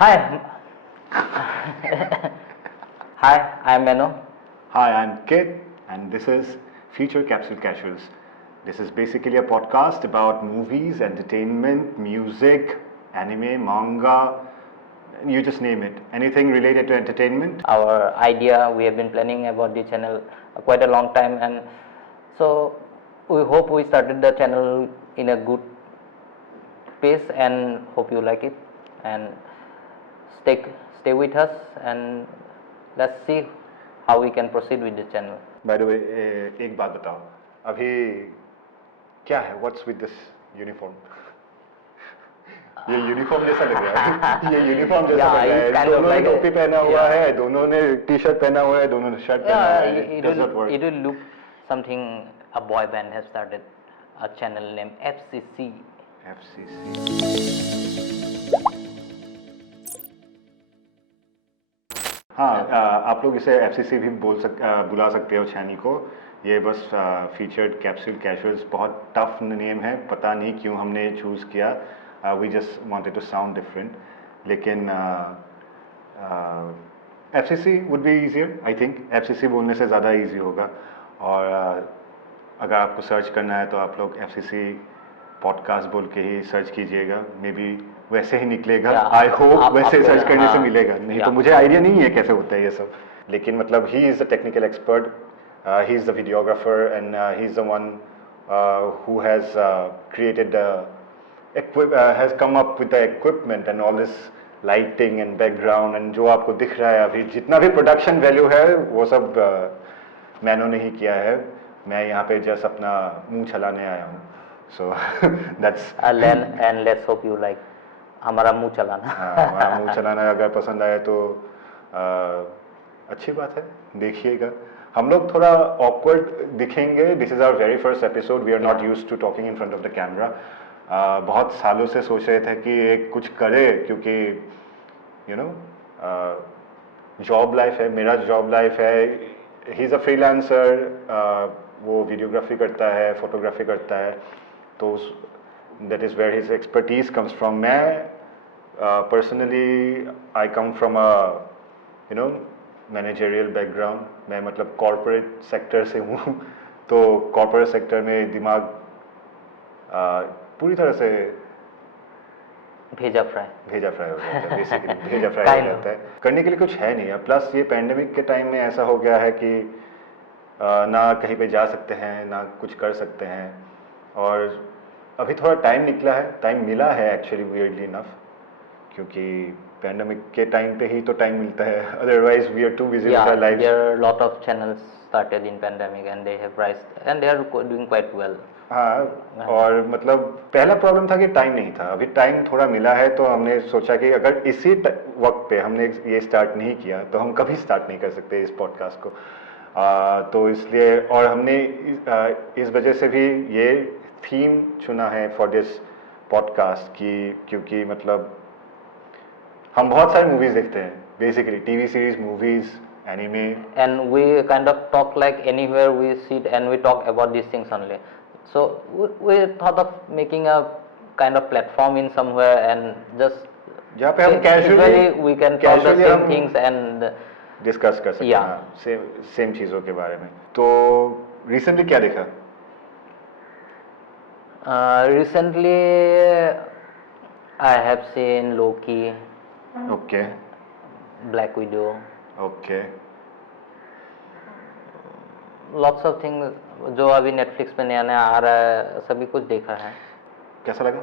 Hi. Hi, I'm Meno. Hi, I'm Kit, and this is Future Capsule Casuals. This is basically a podcast about movies, entertainment, music, anime, manga, you just name it. Anything related to entertainment. Our idea, we have been planning about the channel quite a long time, and so we hope we started the channel in a good pace and hope you like it, and stay with us, and let's see how we can proceed with the channel. By the way, एक बात बताओ, अभी क्या है? What's with this uniform? ये uniform जैसा लग रहा है। ये यूनिफॉर्म जैसा Yeah, लग रहा it's है। kind of दोनों ने like टोपी पहना हुआ yeah. है, दोनों ने टी-शर्ट पहना हुआ है, दोनों ने शर्ट पहना हुआ Yeah, है। Does not work. it will look something. A boy band has started a channel named FCC. FCC. हाँ, आप लोग इसे FCC भी बुला सकते हो चैनल को। ये बस फीचर्ड कैप्सूल कैजुअल्स बहुत टफ नेम है, पता नहीं क्यों हमने चूज़ किया। We just wanted to sound different, लेकिन FCC would be easier. I think FCC बोलने से ज़्यादा ईजी होगा। और अगर आपको सर्च करना है तो आप लोग FCC पॉडकास्ट बोल के ही सर्च कीजिएगा, मे बी वैसे ही निकलेगा। आई होप वैसे सर्च करने से मिलेगा, नहीं तो मुझे आइडिया नहीं है कैसे होता है ये सब। लेकिन मतलब he is the technical expert, he is the videographer, and he is the one who has created has come up with the equipment and all this lighting and background, and जो आपको दिख रहा है अभी जितना भी प्रोडक्शन वैल्यू है वो सब मैनो ने ही किया है। मैं यहाँ पे जस्ट अपना मुंह चलाने आया हूँ। So that's And let's hope you like हमारा मुंह चलाना। हमारा मुंह चलाना अगर पसंद आए तो अच्छी बात है, देखिएगा। हम लोग थोड़ा awkward दिखेंगे। This is our very first episode. We are not used to talking in front of the camera. बहुत सालों से सोच रहे थे कि एक कुछ करे, क्योंकि you know जॉब लाइफ है, मेरा जॉब लाइफ है। ही इज़ अ फ्रीलांसर, वो वीडियोग्राफी करता है, फोटोग्राफी करता है, तो that is where his expertise comes from. मैं personally I come from a managerial background. मैं मतलब कॉरपोरेट सेक्टर से हूँ। तो कॉरपोरेट सेक्टर में दिमाग पूरी तरह से भेजा फ्राई हो जाता है। बेसिकली भेजा फ्राई हो जाता है, करने के लिए कुछ है नहीं। प्लस ये पैंडेमिक के टाइम में ऐसा हो गया है कि ना कहीं पे जा सकते हैं, ना कुछ कर सकते हैं। और अभी थोड़ा टाइम निकला है, टाइम मिला है एक्चुअली, वियर्डली इनफ, क्योंकि पैंडेमिक के टाइम पे ही तो टाइम मिलता है, otherwise we are too busy with our lives. there are a lot of channels started in pandemic and they have rise and they are doing quite well. हाँ, और मतलब पहला प्रॉब्लम था कि टाइम नहीं था। अभी टाइम थोड़ा मिला है, तो हमने सोचा कि अगर इसी वक्त पे हमने ये स्टार्ट नहीं किया तो हम कभी स्टार्ट नहीं कर सकते इस पॉडकास्ट को। तो इसलिए, और हमने इस वजह से भी ये थीम चुना है फॉर दिस पॉडकास्ट की, क्योंकि मतलब हम बहुत सारी मूवीज़ देखते हैं, basically TV series, movies, anime, And we kind of talk like anywhere we sit and we talk about these things only. So we thought of making a kind of platform in somewhere and just जहाँ पे हम casually we can talk the same हम things and discuss कर सकते हैं। Yeah. हाँ, same चीज़ों के बारे में। तो रिसेंटली क्या देखा? recently I have seen Loki, okay Black Widow, okay. lots of things जो अभी नेटफ्लिक्स पे नया नया आ रहा है, सभी कुछ देखा है। कैसा लगा?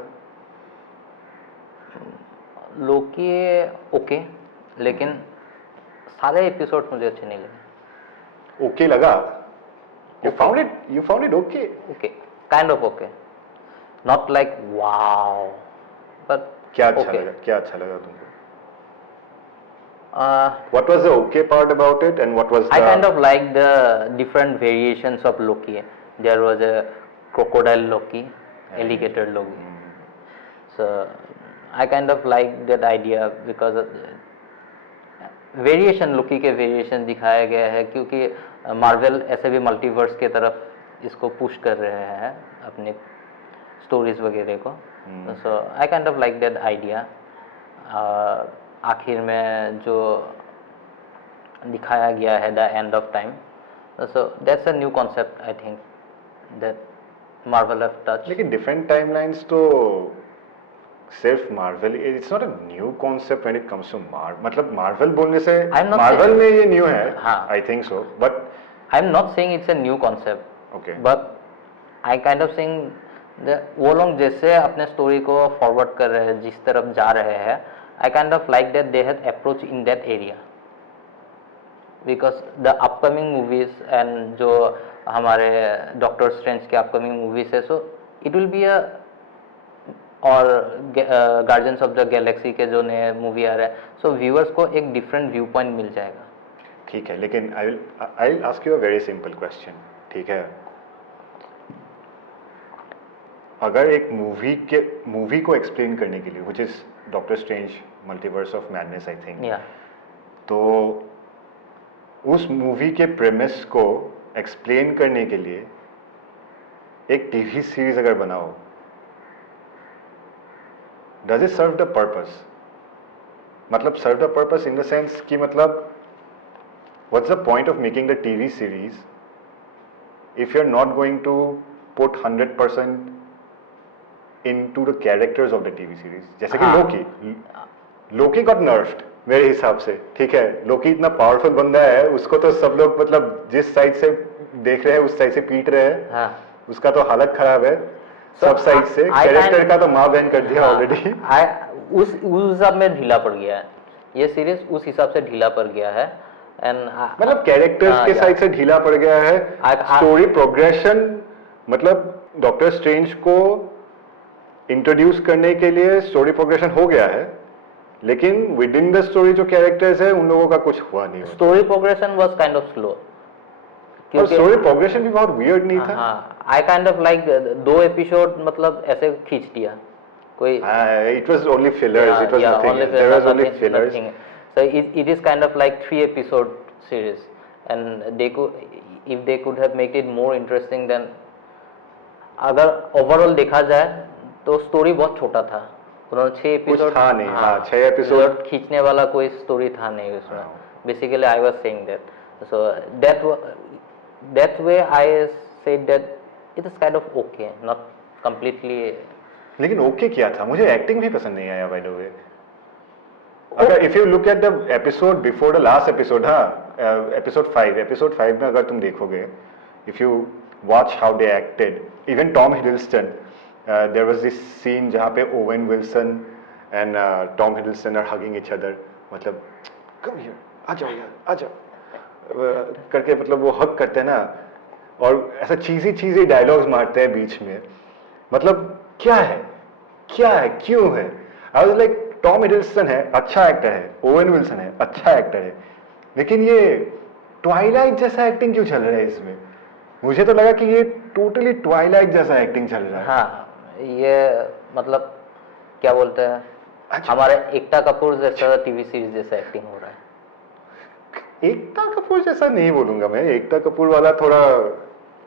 लोकी ओके, लेकिन सारे एपिसोड मुझे अच्छे नहीं लगे। ओके लगा? You Okay. Found it okay? Okay, kind of okay, not like wow, but क्या अच्छा लगा? क्या अच्छा लगा तुमको? What was the okay part about it, and what was I the kind of like the different variations of Loki. There was a crocodile Loki, alligator Loki. So I kind of like that idea because variation Loki के variation दिखाया गया है, क्योंकि Marvel ऐसे भी multiverse के तरफ इसको पुश कर रहे हैं अपने स्टोरीज वगैरह को। So I kind of like that idea. आखिर में जो दिखाया गया है the end of time, so that's a new concept I think that Marvel have touch. लेकिन डिफरेंट टाइमलाइंस तो सिर्फ Marvel, it's not a new concept when it comes to मतलब मार्वल बोलने से I'm not मार्वल saying- में ये new है. हाँ. I think so, but I am not saying it's a new concept, okay but I kind of saying वो लोग जैसे अपने स्टोरी को फॉरवर्ड कर रहे हैं, जिस तरफ जा रहे हैं, आई kind of like that they have approach in that area, because the upcoming movies and जो हमारे डॉक्टर स्ट्रेंज के अपकमिंग मूवीज है, so it will be a, और गार्जियंस ऑफ द गैलेक्सी के जो नए मूवी आ रहे हैं, सो व्यूअर्स को एक डिफरेंट व्यू पॉइंट मिल जाएगा. ठीक है. लेकिन I will ask you a very simple question. ठीक है, अगर एक मूवी को एक्सप्लेन करने के लिए, which is doctor strange multiverse of madness I think, या तो उस मूवी के प्रेमिस को एक्सप्लेन करने के लिए एक टीवी सीरीज अगर बनाओ, does it serve the purpose? मतलब serve the purpose in the sense कि मतलब what's the point of making the TV series if you're not going to put 100% into the characters of the TV series. जैसे कि लोकी got nerfed मेरे हिसाब से. ठीक है, लोकी इतना पावरफुल बंदा है, उसको तो सब लोग मतलब जिस साइड से देख रहे हैं उस साइड से पीट रहे हैं. हाँ. उसका तो हालत खराब है सब साइड से. कैरेक्टर का तो माँ बहन कर दिया ऑलरेडी. उस हिसाब में ढीला पड़ गया है ये सीरीज, उस हिसाब से ढीला पड़ गया है. एंड मतलब कैरेक्टर्स के साइड से ढीला पड़ गया है. स्टोरी प्रोग्रेशन, मतलब डॉक्टर स्ट्रेंज को इंट्रोड्यूस करने के लिए स्टोरी प्रोग्रेशन हो गया है, लेकिन विद इन द स्टोरी जो कैरेक्टर्स है उन लोगों का कुछ हुआ नहीं. Story progression was kind of slow. और स्टोरी प्रोग्रेशन भी बहुत वियर्ड नहीं था. हाँ, I kind of like 2 episode मतलब ऐसे खींच दिया कोई. It was only fillers. It was nothing. There was only fillers. So it is kind of like 3 episode series, and if they could have made it more interesting, then अगर overall देखा जाए तो story बहुत छोटा था. उन्होंने 6 episode था नहीं. हाँ, 6 एपिसोड खींचने वाला कोई स्टोरी था नहीं उसमें. Basically I was saying that, so that way I said that it is kind of okay, not completely. लेकिन ओके क्या था? मुझे एक्टिंग भी पसंद नहीं आया बाय द वे. अगर if you look at the episode before the last episode, हाँ, एपिसोड 5 में अगर तुम देखोगे, if you watch how they acted, even Tom Hiddleston, there was this scene जहाँ पे Owen Wilson and Tom Hiddleston are hugging each other, मतलब come here, आ जाओ यार, आ जाओ करके, मतलब वो हग करते हैं ना, और ऐसा चीज़ी डायलॉग्स मारते हैं बीच में. मतलब क्या है, क्यों है? आई वाज लाइक, टॉम हिडलस्टन है, अच्छा एक्टर है, ओवेन विल्सन है, अच्छा एक्टर है, लेकिन ये ट्वाइलाइट जैसा एक्टिंग क्यों चल रहा है इसमें? मुझे तो लगा कि ये टोटली ट्वाइलाइट जैसा एक्टिंग चल रहा है. हाँ, ये मतलब क्या बोलते हैं, हमारे एकता कपूर जैसा टीवी सीरीज जैसा एक्टिंग हो रहा है. एकता कपूर जैसा नहीं बोलूंगा मैं. एकता कपूर वाला थोड़ा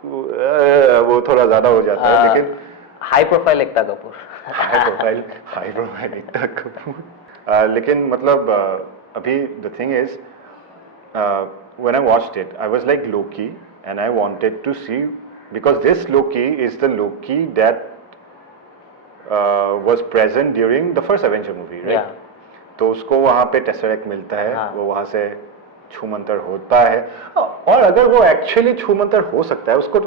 वो थोड़ा ज्यादा हो जाता है, लेकिन high profile Ekta Kapoor. High profile Ekta Kapoor. लेकिन मतलब अभी the thing is, when I watched it I was like Loki, and I wanted to see, because this Loki is the Loki that was present during the first Avenger movie, right? तो उसको वहां पे Tesseract मिलता है. हाँ. वो वहां से छूमंतर होता है, और अगर वो एक्चुअली छूमंतर हो सकता है, उसको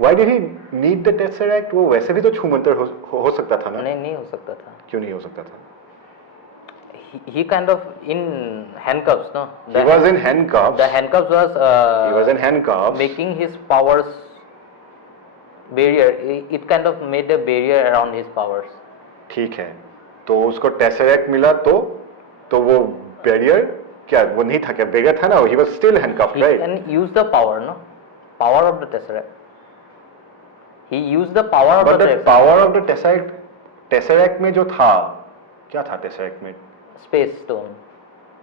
Why did he need the Tesseract? वो वैसे भी तो छूमंतर हो सकता था ना? नहीं हो सकता था. क्यों नहीं हो सकता था? He kind of in handcuffs, no? He was in handcuffs. The handcuffs was he was in handcuffs, making his powers barrier. It kind of made a barrier around his powers. ठीक है, तो उसको Tesseract मिला तो वो barrier क्या, वो नहीं था क्या? barrier था ना? He was still handcuffed, right? And use the power, no? Power of the Tesseract. He used the power of But the the power of the Tesseract में जो था, क्या था Tesseract में? Space stone.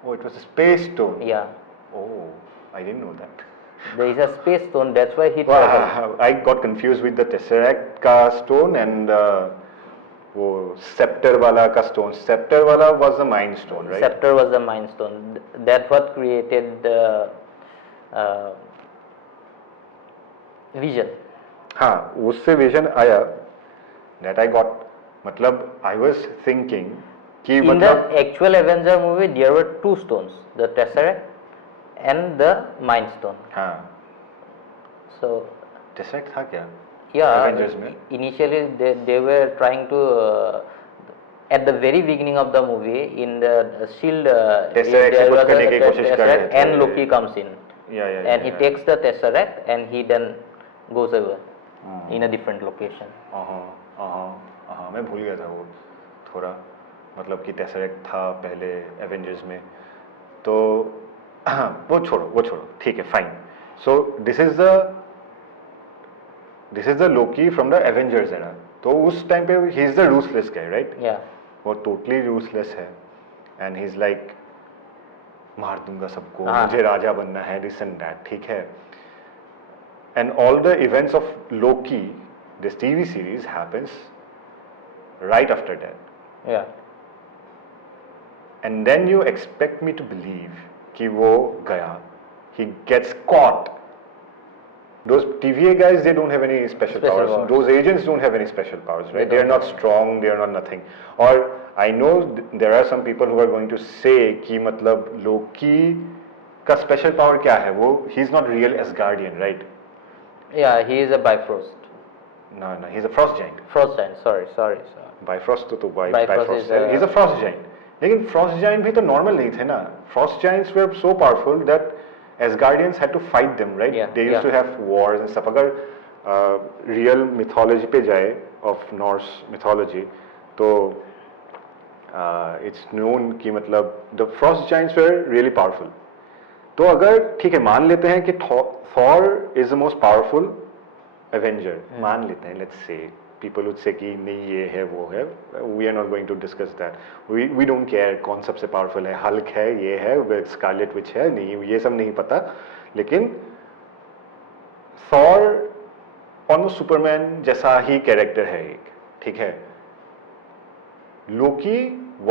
Oh, it was a space stone. Yeah. Oh, I didn't know that. There is a space stone. That's why he. I got confused with the Tesseract का stone and वो sceptre वाला का stone, sceptre वाला was the mind stone, right? Scepter was the mind stone. That what created the uh, vision. हाँ, उससे vision आया, that I got, मतलब I was thinking कि In the मतलब actual Avenger movie, there were two stones, the Tesseract and the Mind Stone. हाँ, So Tesseract था क्या yeah, Avengers में? initially they were trying to at the very beginning of the movie in the shield Tesseract से there कुछ was करने a की कोशिश कर रहे Tesseract थे। and Loki comes in Yeah, and he takes the Tesseract and he then goes away in a different location. हाँ, मैं भूल गया था वो थोड़ा, मतलब कि टेसरेक्ट था पहले एवेंजर्स में, तो वो छोड़ो, ठीक है, fine. So this is the Loki from the Avengers era. तो उस टाइम पे he is the ruthless guy, right? Yeah. वो टोटली रूथलेस है एंड ही इज लाइक मार दूंगा सबको, हाँ. मुझे राजा बनना है, दिस एंड दैट, ठीक है. And all the events of Loki, this TV series, happens right after that. Yeah. And then you expect me to believe कि वो गया, he gets caught. Those TVA guys, they don't have any special powers. Those agents don't have any special powers, right? They are not strong, they are not nothing. Or I know there are some people who are going to say कि मतलब Loki का special power क्या है? वो he is not real Asgardian, right? Yeah, he is a Bifrost. No, he's a frost giant. Frost giant. Sorry. Bifrost तो Bifrost is he's a frost giant. लेकिन frost giant भी तो normal नहीं थे ना. Frost giants were so powerful that Asgardians had to fight them, right? Yeah, They used to have wars and stuff. अगर real mythology पे जाए of Norse mythology, तो it's known कि मतलब the frost giants were really powerful. तो अगर ठीक है मान लेते हैं कि Thor is the most powerful Avenger, मान लेते हैं, let's say people would say कि नहीं ये है वो है, we are not going to discuss that, we don't care कौन सबसे powerful है, हल्क है, ये है, स्कारलेट विच है, नहीं ये सब नहीं पता. लेकिन Thor ऑलमोस्ट सुपरमैन जैसा ही कैरेक्टर है एक, ठीक है. लोकी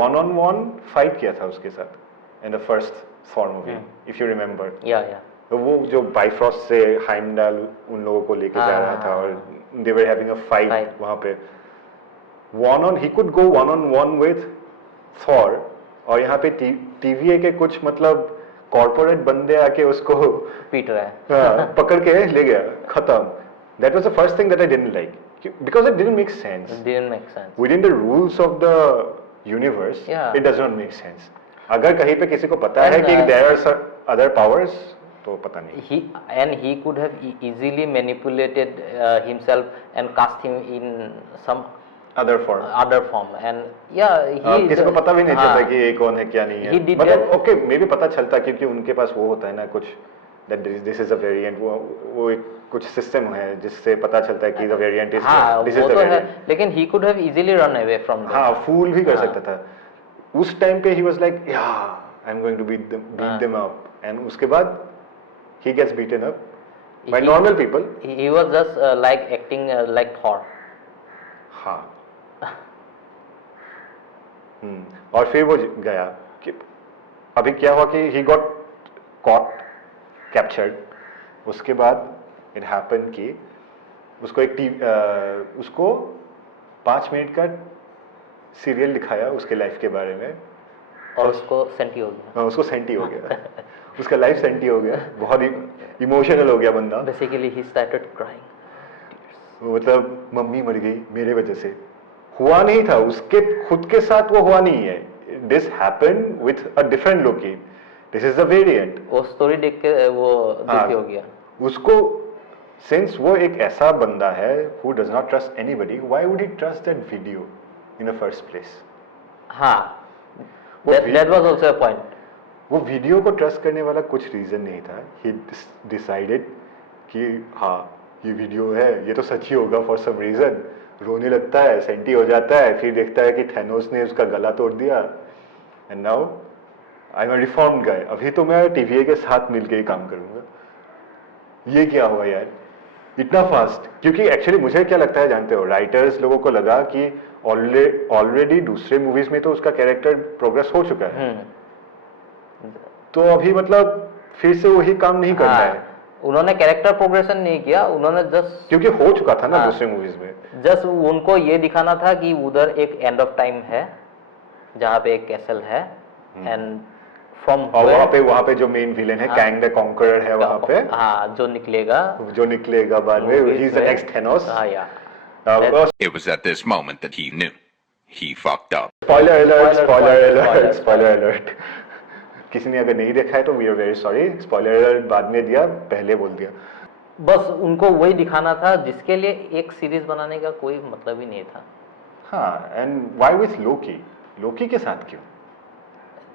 1-on-1 फाइट किया था उसके साथ in the first Thor movie, if you remember. Yeah. तो वो जो बाइफ्रॉस्ट से हाइमडाल उन लोगों को लेके जा रहा था और दे वर हैविंग अ फाइट वहां पे, he could go 1-on-1 with Thor, और यहाँ पे TVA के कुछ मतलब कॉर्पोरेट बंदे आके उसको पीट रहा है. पकड़ के ले गया, खत्म. That was the first thing that I didn't like, because it didn't make sense. Didn't make sense. With in the rules of the universe Yeah. It does not make sense. अगर कहीं पे किसी को पता है कि देयर आर अदर पावर्स, तो पता नहीं. He could have easily manipulated himself and cast him in some other form. other form and he किसी को पता भी नहीं चलता हाँ, कि ये कौन है क्या नहीं है. He did मतलब that. ओके मे भी पता चलता क्योंकि उनके पास वो होता है ना कुछ, that this is a variant, वो एक कुछ सिस्टम है जिससे पता चलता है कि द वेरिएंट इज हाँ, दिस इज वो द तो है, वेरिएंट. लेकिन he could have easily run away from them. हाँ, फूल भी कर हाँ. सकता था. उस टाइम पे ही was like yeah I am going to beat them up, and उसके बाद he gets beaten up by normal people. He was just like acting like Thor. हाँ. और फिर वो गया कि अभी क्या हुआ कि he got caught, captured. उसके बाद it happened कि उसको उसको 5 मिनट का सीरियल दिखाया उसके लाइफ के बारे में, और उसको सेंटी हो गया. उसको सेंटी हो गया. उसका लाइफ सेंटी हो गया, बहुत ही इमोशनल हो गया बंदा. Basically he started crying. मतलब मम्मी मर गई मेरे वजह से. हुआ नहीं था, उसके खुद के साथ वो हुआ नहीं है. This happened with a different Loki. This is the variant. वो स्टोरी देख के वो दुखी हो गया. उसको सिंस वो एक ऐसा बंदा है who does not trust anybody, why would he trust that video in the first place? हाँ, that was also a point. वो वीडियो को ट्रस्ट करने वाला कुछ रीजन नहीं था. ही डिसाइडेड कि हाँ ये वीडियो है, ये तो सच ही होगा. फॉर सम रीजन रोने लगता है, सेंटी हो जाता है, फिर देखता है कि थैनोस ने उसका गला तोड़ दिया, and now I am a reformed guy. अभी तो मैं TVA के साथ मिलके ही काम करूंगा. ये क्या हुआ यार? इतना फास्ट, क्योंकि एक्चुअली मुझे क्या लगता है जानते हो, राइटर्स लोगों को लगा कि ऑलरेडी दूसरे मूवीज में तो उसका कैरेक्टर प्रोग्रेस हो चुका है, तो अभी मतलब फिर से वही काम नहीं करना है, उन्होंने कैरेक्टर प्रोग्रेशन नहीं किया, उन्होंने जस्ट क्योंकि हो चुका था ना हाँ। दूसरे मूवीज में। जस्ट उनको ये दिखाना था कि उधर एक एंड ऑफ टाइम है जहाँ पे एक कैसल है एंड फ्रॉम और वहाँ पे जो मेन विलेन है कैंग द कॉन्करर है वहाँ पे, हाँ जो निकलेगा बाद में, he is the next Thanos. हाँ या It was at this moment that he knew. He fucked up. Spoiler alert. किसी ने अगर नहीं देखा है तो we are very sorry, spoiler alert बाद में दिया, पहले बोल दिया। बस उनको वही दिखाना था जिसके लिए एक सीरीज बनाने का कोई मतलब ही नहीं था। हाँ, एंड व्हाई विथ लोकी के साथ क्यों?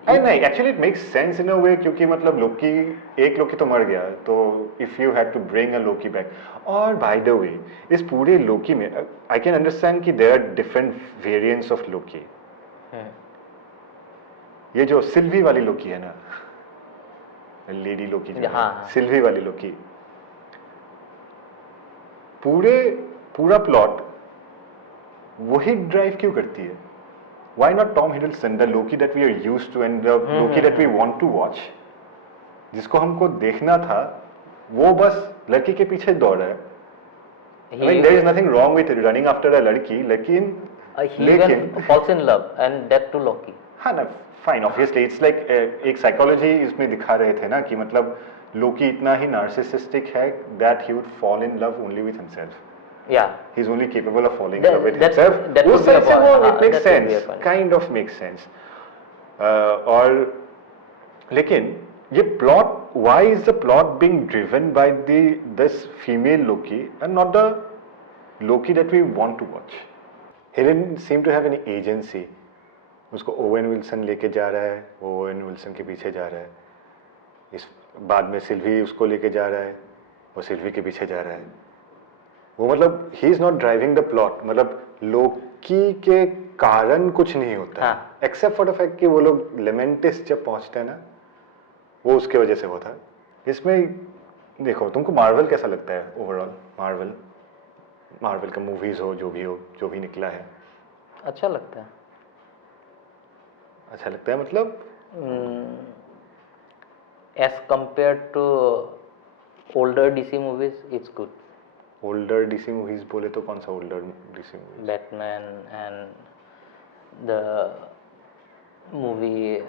नहीं, actually it makes sense in a way, क्योंकि मतलब एक लोकी तो मर गया, तो if you had to bring a Loki back. और बाय द वे इस पूरे लोकी में आई कैन अंडरस्टैंड कि there are different variants of Loki. ये जो सिल्वी वाली लोकी है ना, लेडी लोकी जो है, सिल्वी वाली लोकी, पूरा प्लॉट वही ड्राइव क्यों करती है? Why not Tom Hiddleston, the Loki that we are used to and the Loki that we want to watch, जिसको हमको देखना था, वो बस लड़की के पीछे दौड़ रहा है। I mean, there is nothing wrong with running after a लड़की, लेकिन falls in love and that to Loki। हाँ ना, fine, obviously it's like एक साइकोलॉजी इसमें दिखा रहे थे ना कि मतलब लोकी इतना ही नार्सिसिस्टिक है that he would fall in love only with himself। Yeah, he's only capable of falling in love with himself। उस साइड से वो it makes sense, kind of makes sense। और लेकिन ये plot, why is the plot being driven by this female Loki and not the Loki that we want to watch? He didn't seem to have any agency। उसको oven Wilson लेके जा रहा है, वो oven Wilson के पीछे जा रहा है, इस बाद में सिल्वी उसको लेके जा रहा है, वो सिल्वी के पीछे जा रहा है। वो मतलब he is not driving the plot, मतलब लोकी के कारण कुछ नहीं होता है, एक्सेप्ट फॉर द फैक्ट कि वो लोग लेमेंटिस जब पहुंचते हैं ना, वो उसके वजह से वो था। इसमें देखो, तुमको मार्वल कैसा लगता है ओवरऑल? मार्वल का मूवीज हो, जो भी निकला है, अच्छा लगता है। अच्छा लगता है मतलब as compare to older DC movies it's good. Older DC movies बोले तो कौन सा older DC movies? Batman and the movie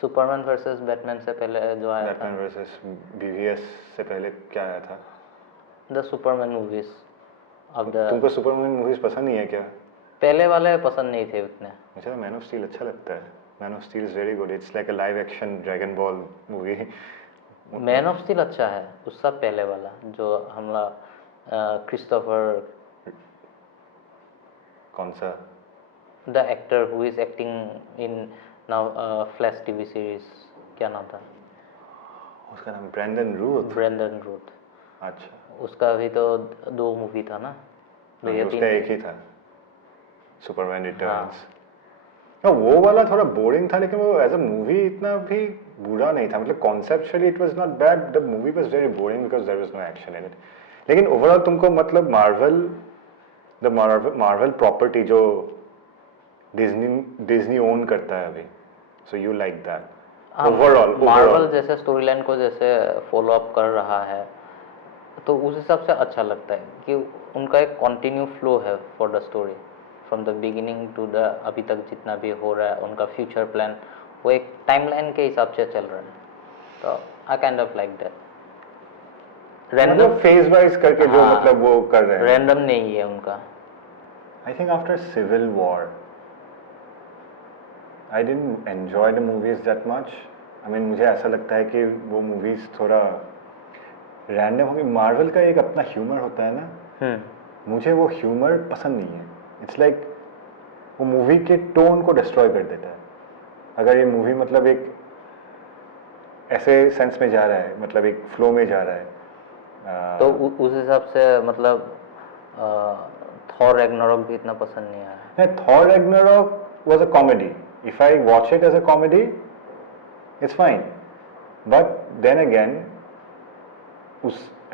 Superman versus Batman से पहले जो आया था, बैटमैन वर्सेस बीवीएस से पहले क्या आया था? The Superman movies of the. तुमको सुपरमैन मूवीज पसंद नहीं है क्या? पहले वाले पसंद नहीं थे उतने। मुझे मैन ऑफ स्टील अच्छा लगता है। Man of steel is very good, it's like a live action dragon ball movie. Man of steel अच्छा है, उसका पहले वाला जो हमला क्रिस्टोफर, कौन सा? The actor who is acting in now flash TV series, क्या नाम था उसका? नाम ब्रैंडन रूथ। अच्छा, उसका भी तो 2 मूवी था ना? उसका एक ही था, सुपरमैन रिटर्न्स। हाँ, वो वाला थोड़ा बोरिंग था, लेकिन वो एज अ मूवी इतना भी बुरा नहीं था, मतलब conceptually it was not bad, the movie was very boring because there was no action in it. लेकिन ओवरऑल तुमको मतलब मार्वल प्रॉपर्टी जो डिज्नी ओन करता है अभी, so you like that overall? Marvel जैसे स्टोरी लाइन को जैसे फॉलो अप कर रहा है, तो उस हिसाब से अच्छा लगता है कि उनका एक कंटिन्यू फ्लो है for the story from the beginning to the अभी तक जितना भी हो रहा है, उनका फ्यूचर प्लान वो एक टाइमलाइन के हिसाब से चल रहा है, तो आई kind of like that. Random phase wise करके जो मतलब वो कर रहे हैं, रैंडम नहीं है उनका। I think after Civil War I didn't enjoy the movies that much. I mean, मुझे ऐसा लगता है कि वो मूवीज थोड़ा रैंडम हो गई। मार्वल का एक अपना ह्यूमर होता है ना, मुझे वो ह्यूमर पसंद नहीं है। इट्स लाइक वो मूवी के टोन को डिस्ट्रॉय कर देता है। अगर ये मूवी मतलब एक ऐसे सेंस में जा रहा है, मतलब एक फ्लो में जा रहा है, तो उस हिसाब से मतलब थॉर रैग्नारोक भी इतना पसंद नहीं आया। नहीं, Thor Ragnarok was a comedy. If I watch it as a comedy it's fine, but then again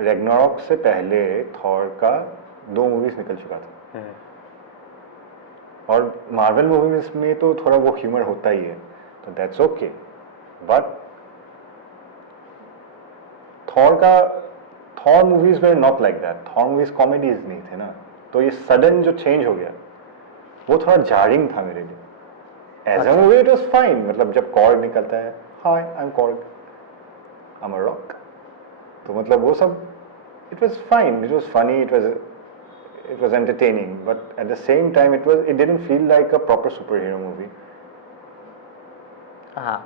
Ragnarok से पहले थॉर का 2 मूवीज निकल चुका था, और मार्वल मूवीज में तो थोड़ा वो ह्यूमर होता ही है, तो that's okay. But Thor movies में not like that, Thor movies comedies नहीं थे ना, तो ये सडन जो चेंज हो गया वो थोड़ा जारिंग था मेरे लिए। As a movie it was fine, मतलब जब कॉर्ग निकलता है, hi I am Korg, I am a rock, तो मतलब वो सब it was fine, it was funny, it was entertaining, but at the same time it didn't feel like a proper superhero movie. हाँ,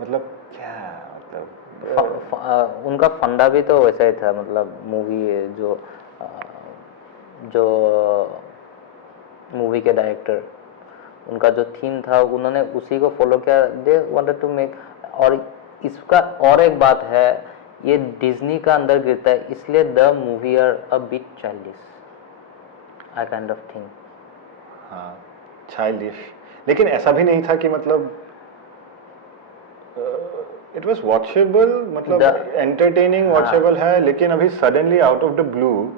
मतलब क्या, मतलब उनका फंडा भी तो वैसा ही था, मतलब मूवी जो मूवी के डायरेक्टर, उनका जो थीम था उन्होंने उसी को फॉलो किया, दे वांटेड टू मेक। और इसका और एक बात है, ये डिज्नी का अंदर गिरता है, इसलिए the movie are a bit childish, I kind of think. हाँ, चाइल्डिश, लेकिन ऐसा भी नहीं था कि मतलब इट वाज वॉचेबल, मतलब एंटरटेनिंग वॉचेबल है, लेकिन अभी suddenly out of the blue,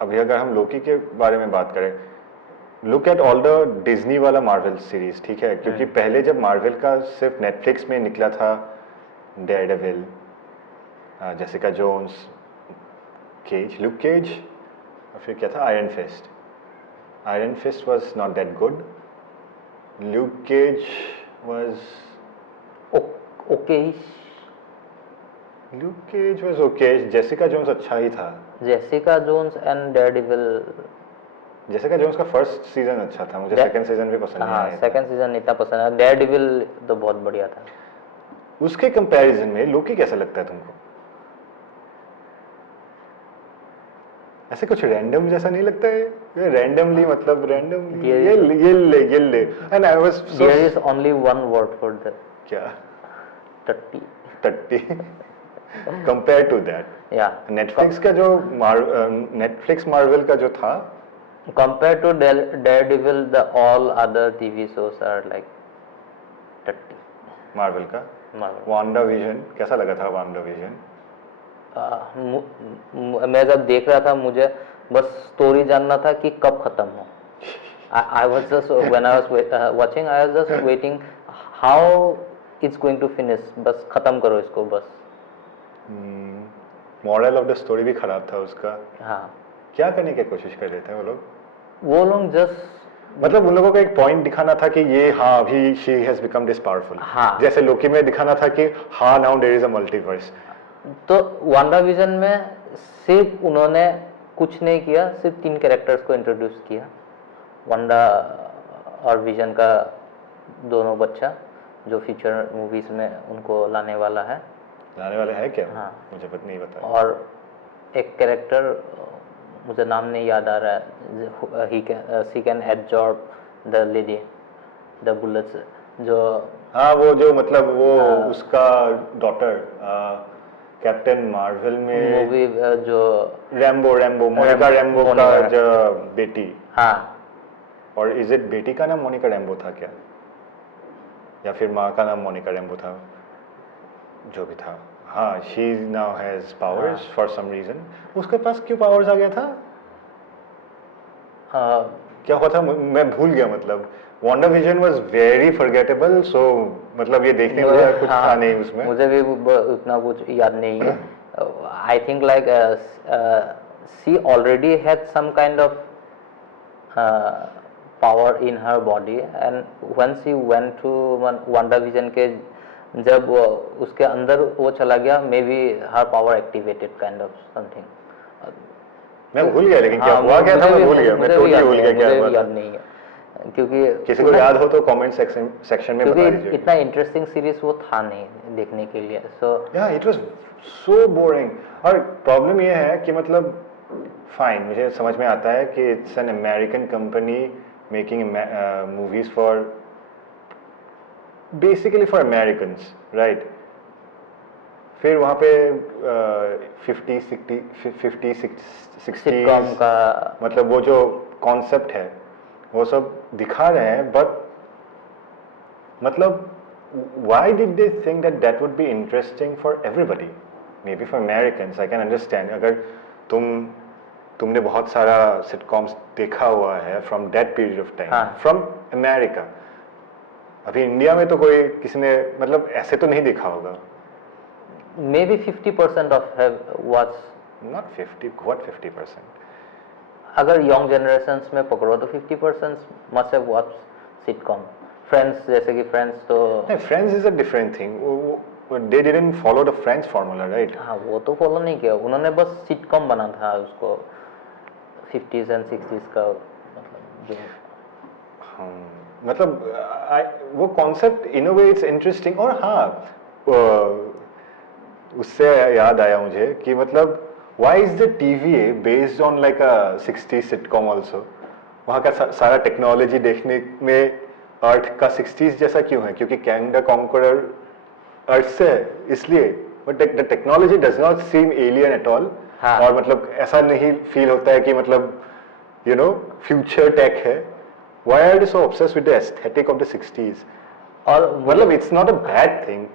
अभी अगर हम लोकी के बारे में बात करें, look at all the Disney वाला मार्वल सीरीज, ठीक है, क्योंकि पहले जब मार्वल का सिर्फ नेटफ्लिक्स में निकला था, Daredevil, Jessica Jones, Luke Cage, और फिर क्या था, Iron Fist. Iron Fist was not that good, Luke Cage was okay, Luke Cage was okay, Jessica Jones अच्छा ही था। Jessica Jones and Daredevil, Jessica Jones का फर्स्ट सीजन अच्छा था, मुझे सेकंड सीजन भी पसंद नहीं हाँ आया। सेकंड सीजन इतना पसंद है, डेयरडेविल तो बहुत बढ़िया था। उसके कंपैरिजन में लोकी कैसा लगता है तुमको? ऐसे कुछ रैंडम जैसा नहीं लगता है? ये रैंडमली, मतलब रैंडमली ये ले and I was so, there is only one word for that, क्या? टट्टी। टट्टी। कंपेयर टू दैट, या नेटफ्लिक्स का जो नेटफ्लिक्स मार्वल का जो था, compared to Daredevil, the all other TV shows are like टट्टी। मार्वल का Marvel। वांडा विजन कैसा लगा था? वांडा विजन मैं जब देख रहा था, मुझे बस स्टोरी जानना था कि कब खत्म हो। I was just when I was watching, I was just waiting how it's going to finish, बस खत्म करो इसको बस। मॉरल ऑफ द स्टोरी भी खराब था उसका। हाँ, क्या करने की कोशिश कर रहे थे वो लोग? जस्ट मतलब उन लोगों को एक पॉइंट दिखाना था कि ये, हाँ अभी she has become this powerful, हाँ। जैसे लोकी में दिखाना था कि हाँ now there is a multiverse. तो वांडा विजन में सिर्फ उन्होंने कुछ नहीं किया, सिर्फ 3 कैरेक्टर्स को इंट्रोड्यूस किया, वांडा और विजन का दोनों बच्चा, जो फ्यूचर मूवीज में उनको लाने वाला है। लाने वाले है क्या? हाँ। मुझे नहीं पता। और एक कैरेक्टर, मुझे नाम नहीं याद आ रहा है, she can absorb the lady, the bullets, जो हाँ वो जो मतलब वो उसका डॉटर कैप्टन मार्वल में मूवी जो रैम्बो मोनिका रैम्बो का जो बेटी। हाँ, और इज इट बेटी का नाम मोनिका रैम्बो था क्या, या फिर माँ का नाम मोनिका रैम्बो था? जो भी था, हाँ, she now has powers for some reason. उसके पास क्यों पावर्स आ गया था? क्या हुआ था मैं भूल गया। मतलब WandaVision was very forgettable, so मतलब ये देखने में कुछ था नहीं उसमें। मुझे भी उतना कुछ याद नहीं है। I think like she already had some kind of power in her body, and when she went to WandaVision के, जब उसके अंदर वो चला गया, maybe her power activated kind of something. मैं भूल गया, लेकिन क्या हुआ क्या था मैं भूल गया, मैं टोटली भूल गया क्या हुआ था। याद नहीं है, क्योंकि किसी को याद हो तो कमेंट सेक्शन में बता दीजिए। इतना इंटरेस्टिंग सीरीज वो था नहीं देखने के लिए, सो या इट वाज सो बोरिंग। और प्रॉब्लम ये है कि मतलब फाइन, मुझे समझ में आता है कि it's an American company making movies for basically for Americans, right. फिर वहाँ पे 50-60 का मतलब वो जो कॉन्सेप्ट है वो सब दिखा रहे हैं, बट मतलब why did they think that that would be interesting for everybody? May be for Americans I can understand, अगर तुमने बहुत सारा सिटकॉम्स देखा हुआ है from that period of time from America, अभी इंडिया में तो कोई किसी ने मतलब ऐसे तो नहीं देखा होगा. Maybe 50% of have watched. Not 50, what 50%? अगर young generations में पकड़ो तो 50% must have watched sitcom. Friends, जैसे कि Friends तो नहीं, Friends is a different thing. They didn't follow the Friends formula, right? हाँ, वो तो फॉलो नहीं किया उन्होंने, बस सिटकॉम बना था उसको 50s and 60s का, मतलब जो मतलब वो concept in a way it's interesting. और हाँ, उससे याद आया मुझे कि मतलब why is the TVA based on like a 60s sitcom also. वहाँ का सारा टेक्नोलॉजी देखने में अर्थ का 60s जैसा क्यों है? क्योंकि कैंग द कॉन्करर अर्थ से है इसलिए, but the technology does not seem alien at all. और मतलब ऐसा नहीं फील होता है कि मतलब यू नो फ्यूचर टेक है. Why are they so obsessed with the aesthetic of the 60s? और मतलब it's not a bad thing,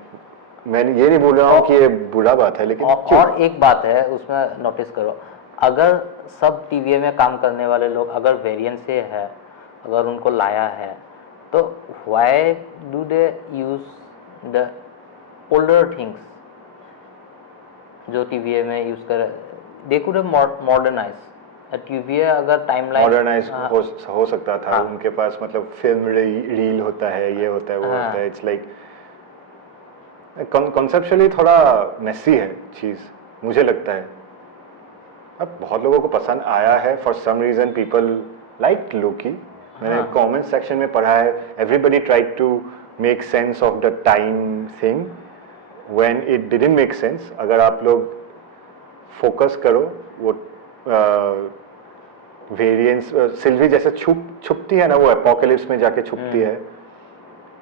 मैं ये नहीं बोल रहा हूँ कि ये बुरा बात है, लेकिन और एक बात है उसमें नोटिस करो, अगर सब TVA में काम करने वाले लोग अगर वेरिएंट से है, अगर उनको लाया है, तो why do they use the older things जो TVA में यूज कर, they could have modernise. TVA अगर टाइमलाइन मॉडर्नाइज हो सकता था. उनके पास मतलब फिल्म रील होता है, ये होता है, वो होता है. इट्स लाइक कॉन्सेप्चुअली थोड़ा मेसी है चीज, मुझे लगता है. अब बहुत लोगों को पसंद आया है, for some reason people like Loki. मैंने कमेंट सेक्शन में पढ़ा है, everybody tried to make sense of the time thing when it didn't make sense. अगर आप लोग फोकस करो, वो वेरिएंस सिल्वी जैसे छुपती है ना, वो एपोकलिप्स में जाके छुपती है,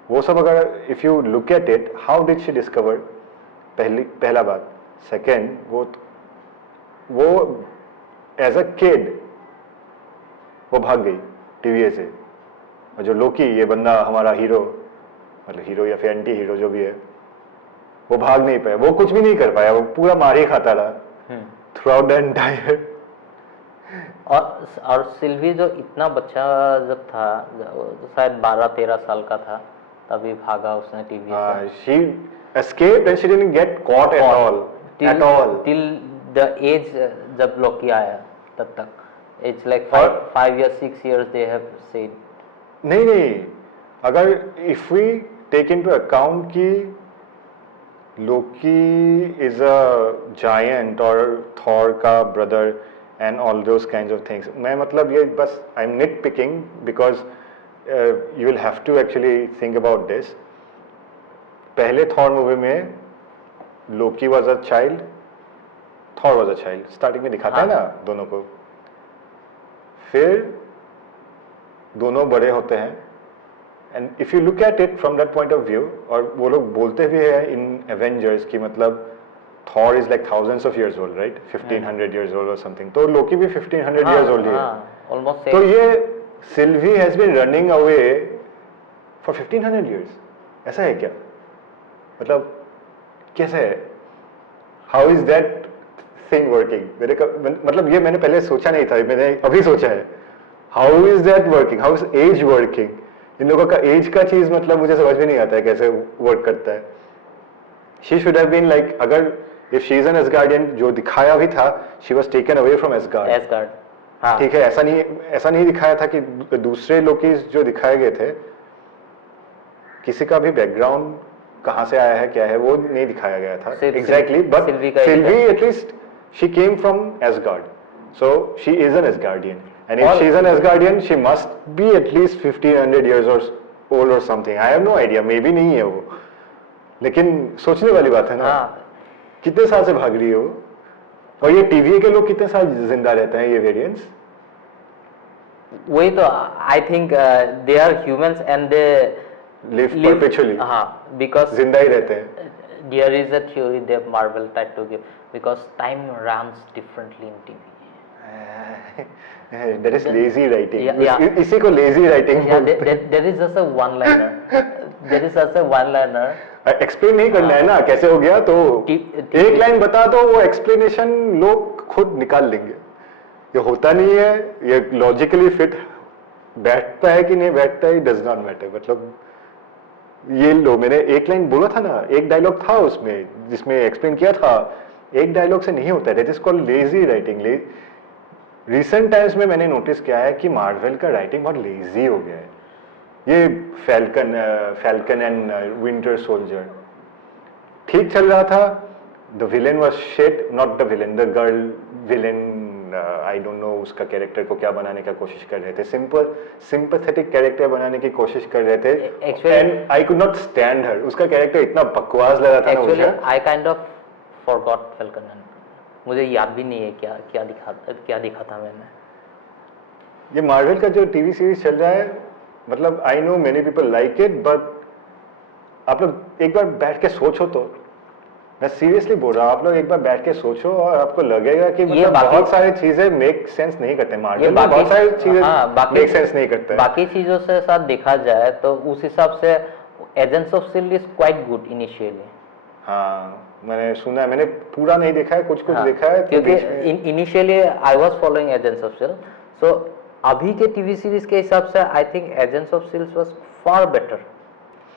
वो सब. अगर if you look at it, how did she discover? पहला बात. सेकेंड, वो एज अ किड वो भाग गई TVA से. और जो लोकी, ये बंदा हमारा हीरो, मतलब हीरो या फिर एंटी हीरो जो भी है, वो भाग नहीं पाया, वो कुछ भी नहीं कर पाया, वो पूरा मार ही खाता रहा थ्रू आउट द एंटायर. और सिल्वी जो इतना बच्चा जब था, शायद 12-13 साल का था, तभी भागा उसने TVA से. She escaped and she didn't get caught at all. Till the age जब लोकी आया तब तक. It's like 5 years, 6 years they have said. नहीं, अगर if we take into account कि Loki is a giant or Thor का brother and all those kinds of things, मैं मतलब ये बस I'm nitpicking because you will have to actually think about this. पहले Thor movie में Loki was a child, Thor was a child. Starting में दिखाता है ना दोनों को, फिर दोनों बड़े होते हैं. And if you look at it from that point of view, और वो लोग बोलते भी हैं इन एवेंजर्स की मतलब Thor is like thousands of years old, right? 1500 years old or something. तो Loki भी 1500 years old ही है. Almost तो ये Sylvie has been running away for 1500 years. ऐसा है क्या? मतलब कैसे है? How is that thing working? मतलब ये मैंने पहले सोचा नहीं था, मैंने अभी सोचा है. How is that working? How is age working? इन लोगों का एज का चीज मतलब मुझे समझ में नहीं आता है कैसे वर्क करता है. She should have been like, अगर if she is an Asgardian, जो दिखाया भी था, she was taken away from Asgard. हाँ. ठीक है, ऐसा नहीं दिखाया था कि दूसरे लोकीज जो दिखाए गए थे, किसी का भी बैकग्राउंड कहाँ से आया है, क्या है, वो नहीं दिखाया गया था. Exactly, but Sylvie at least she came from Asgard, so she is an Asgardian. And if she is an Asgardian, she must be at least 1500 years old or something. I have no idea. Maybe नहीं है वो. लेकिन सोचने वाली बात है ना. कितने साल से भाग रही है वो? और ये TVA के लोग कितने साल जिंदा रहते हैं, ये वेरिएंट्स? वही तो, I think they are humans and they live perpetually. हाँ, बिकॉज जिंदा ही रहते हैं. There is a theory they Marvel tried to give, because time runs differently in TV. That is lazy writing. Yeah. इसी को lazy writing बोलते हैं. There is just a one-liner. There is just a one-liner explain नहीं करना है ना कैसे हो गया, तो एक लाइन बता दो, वो एक्सप्लेनेशन लोग खुद निकाल लेंगे। ये होता नहीं है, ये लॉजिकली फिट बैठता है कि नहीं बैठता है, डज नॉट मैटर। मतलब ये लो, मैंने एक लाइन बोला था ना, एक डायलॉग था उसमें जिसमें एक्सप्लेन किया था, एक डायलॉग से नहीं होता है, that is called lazy writing. Recent times में मैंने नोटिस किया है कि मार्वल का राइटिंग बहुत लेजी हो गया है। ये फैल्कन एंड विंटर सोल्जर ठीक चल रहा था, the villain was shit, not the villain, the girl villain, I don't know उसका कैरेक्टर को क्या बनाने का कोशिश कर रहे थे, सिंपल सिंपैथेटिक कैरेक्टर बनाने की कोशिश कर रहे थे, and I could not stand her. उसका कैरेक्टर इतना बकवास लगा था ना मुझे। I kind of forgot Falcon, मुझे याद भी नहीं है क्या दिखा था मैंने। ये मार्वल का जो टीवी सीरीज चल रहा है, मतलब I know many people like it, but आप लोग एक बार बैठ के सोचो तो, मैं सीरियसली बोल रहा हूँ, आप लोग एक बार बैठ के सोचो और आपको लगेगा कि मतलब बहुत सारी चीजें मेक सेंस नहीं करते मार्वल में, बहुत सारी चीजें मेक सेंस नहीं करते। बाकी चीजों से साथ देखा जाए तो उस हिसाब से agents of shield is quite good initially. हाँ, मैंने सुना है, मैंने पूरा नहीं देखा है, कुछ देखा है, क्योंकि initially I was following Agents of SHIELD, so अभी के टीवी सीरीज के हिसाब से I think Agents of SHIELD was far better.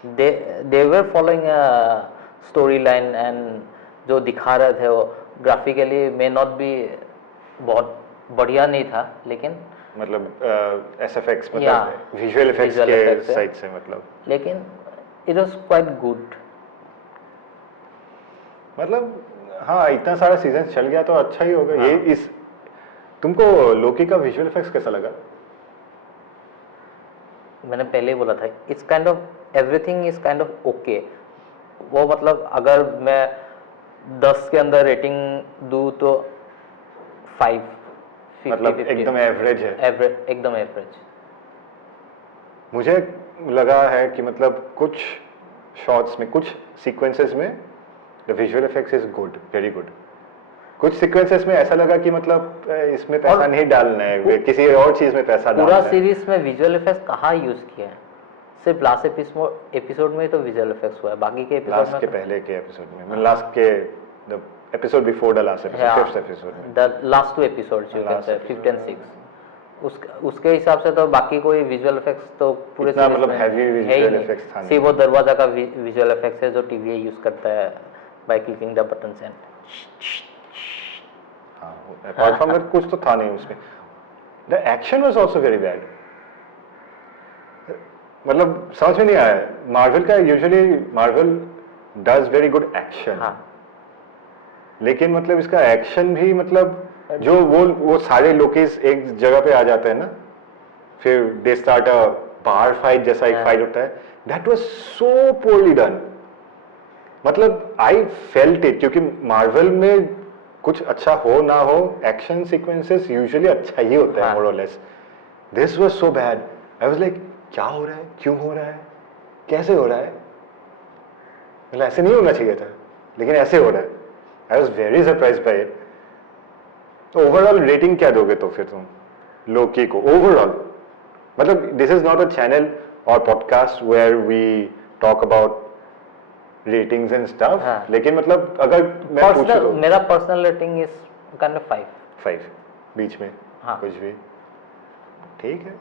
They were following story line, and जो दिखा रहे थे वो ग्राफिकली मे नॉट भी बहुत बढ़िया नहीं था, लेकिन मतलब एसएफएक्स मतलब विजुअल इफेक्ट्स के साइड से मतलब, लेकिन इट वाज क्वाइट गुड। मतलब हाँ, इतना सारा सीजन चल गया तो अच्छा ही होगा। ये इस तुमको लोकी का विजुअल इफेक्ट्स कैसा लगा? मैंने पहले ही बोला था, it's kind of everything is kind of okay. वो मतलब अगर मैं 10 के अंदर रेटिंग दूं तो 5, मतलब एकदम एवरेज है, एकदम एवरेज। मुझे लगा है कि मतलब कुछ शॉट्स में, कुछ सीक्वेंसेस में the visual effects is good, very good. कुछ सीक्वेंसेस में ऐसा लगा कि मतलब इसमें पैसा नहीं डालना है, किसी और चीज में पैसा डालना है। पूरा सीरीज में विजुअल इफेक्ट्स कहाँ यूज किया है? सिर्फ लास्ट एपिसोड में तो विजुअल इफेक्ट्स हुआ है, बाकी के एपिसोड लास्ट के पहले के एपिसोड में, लास्ट के the episode before the last episode, fifth episode में, the last 2 episodes you can say 5 and 6, उसके हिसाब से तो बाकी कोई विजुअल इफेक्ट्स तो पूरे इतना मतलब हैवी विजुअल इफेक्ट्स था नहीं। वो दरवाजा का विजुअल इफेक्ट्स है जो टीवी यूज करता है by clicking the buttons and apart from that कुछ तो था नहीं उसमें। The action was also very bad, मतलब समझ में नहीं आया। मार्वल का usually Marvel does very good action, लेकिन मतलब इसका एक्शन भी मतलब जो वो सारे लोकेस एक जगह पे आ जाते हैं ना, फिर they start a bar fight जैसा एक फाइट होता है, that was so poorly done. मतलब आई फेल्ट इट, क्योंकि मार्वल में कुछ अच्छा हो ना हो, एक्शन सीक्वेंसेस यूजुअली अच्छा ही होता है मोर और less. This was so bad, I was like क्या हो रहा है, क्यों हो रहा है, कैसे हो रहा है, मतलब ऐसे नहीं होना चाहिए था, लेकिन ऐसे हो रहा है। I was very surprise by it. तो ओवरऑल रेटिंग क्या दोगे तो फिर तुम लोकी को ओवरऑल? मतलब this is not a channel और podcast where we talk about ratings and stuff, लेकिन मतलब अगर मैं पूछूं तो मेरा personal rating is kind of 5 बीच में, कुछ भी ठीक है।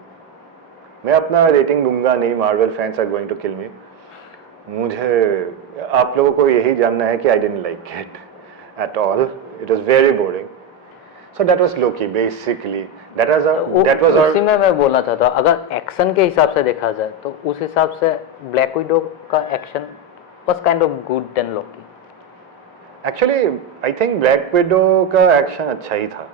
मैं अपना रेटिंग दूंगा नहीं, Marvel fans are going to kill me. मुझे आप लोगों को यही जानना है कि I didn't like it at all, it was very boring. So that was Loki basically, that was उसी में मैं बोलना चाहता हूँ, अगर एक्शन के हिसाब से देखा जाए तो उस हिसाब से ब्लैक विडो का action was kind of good then Loki. Actually I think Black Widow का एक्शन अच्छा ही था,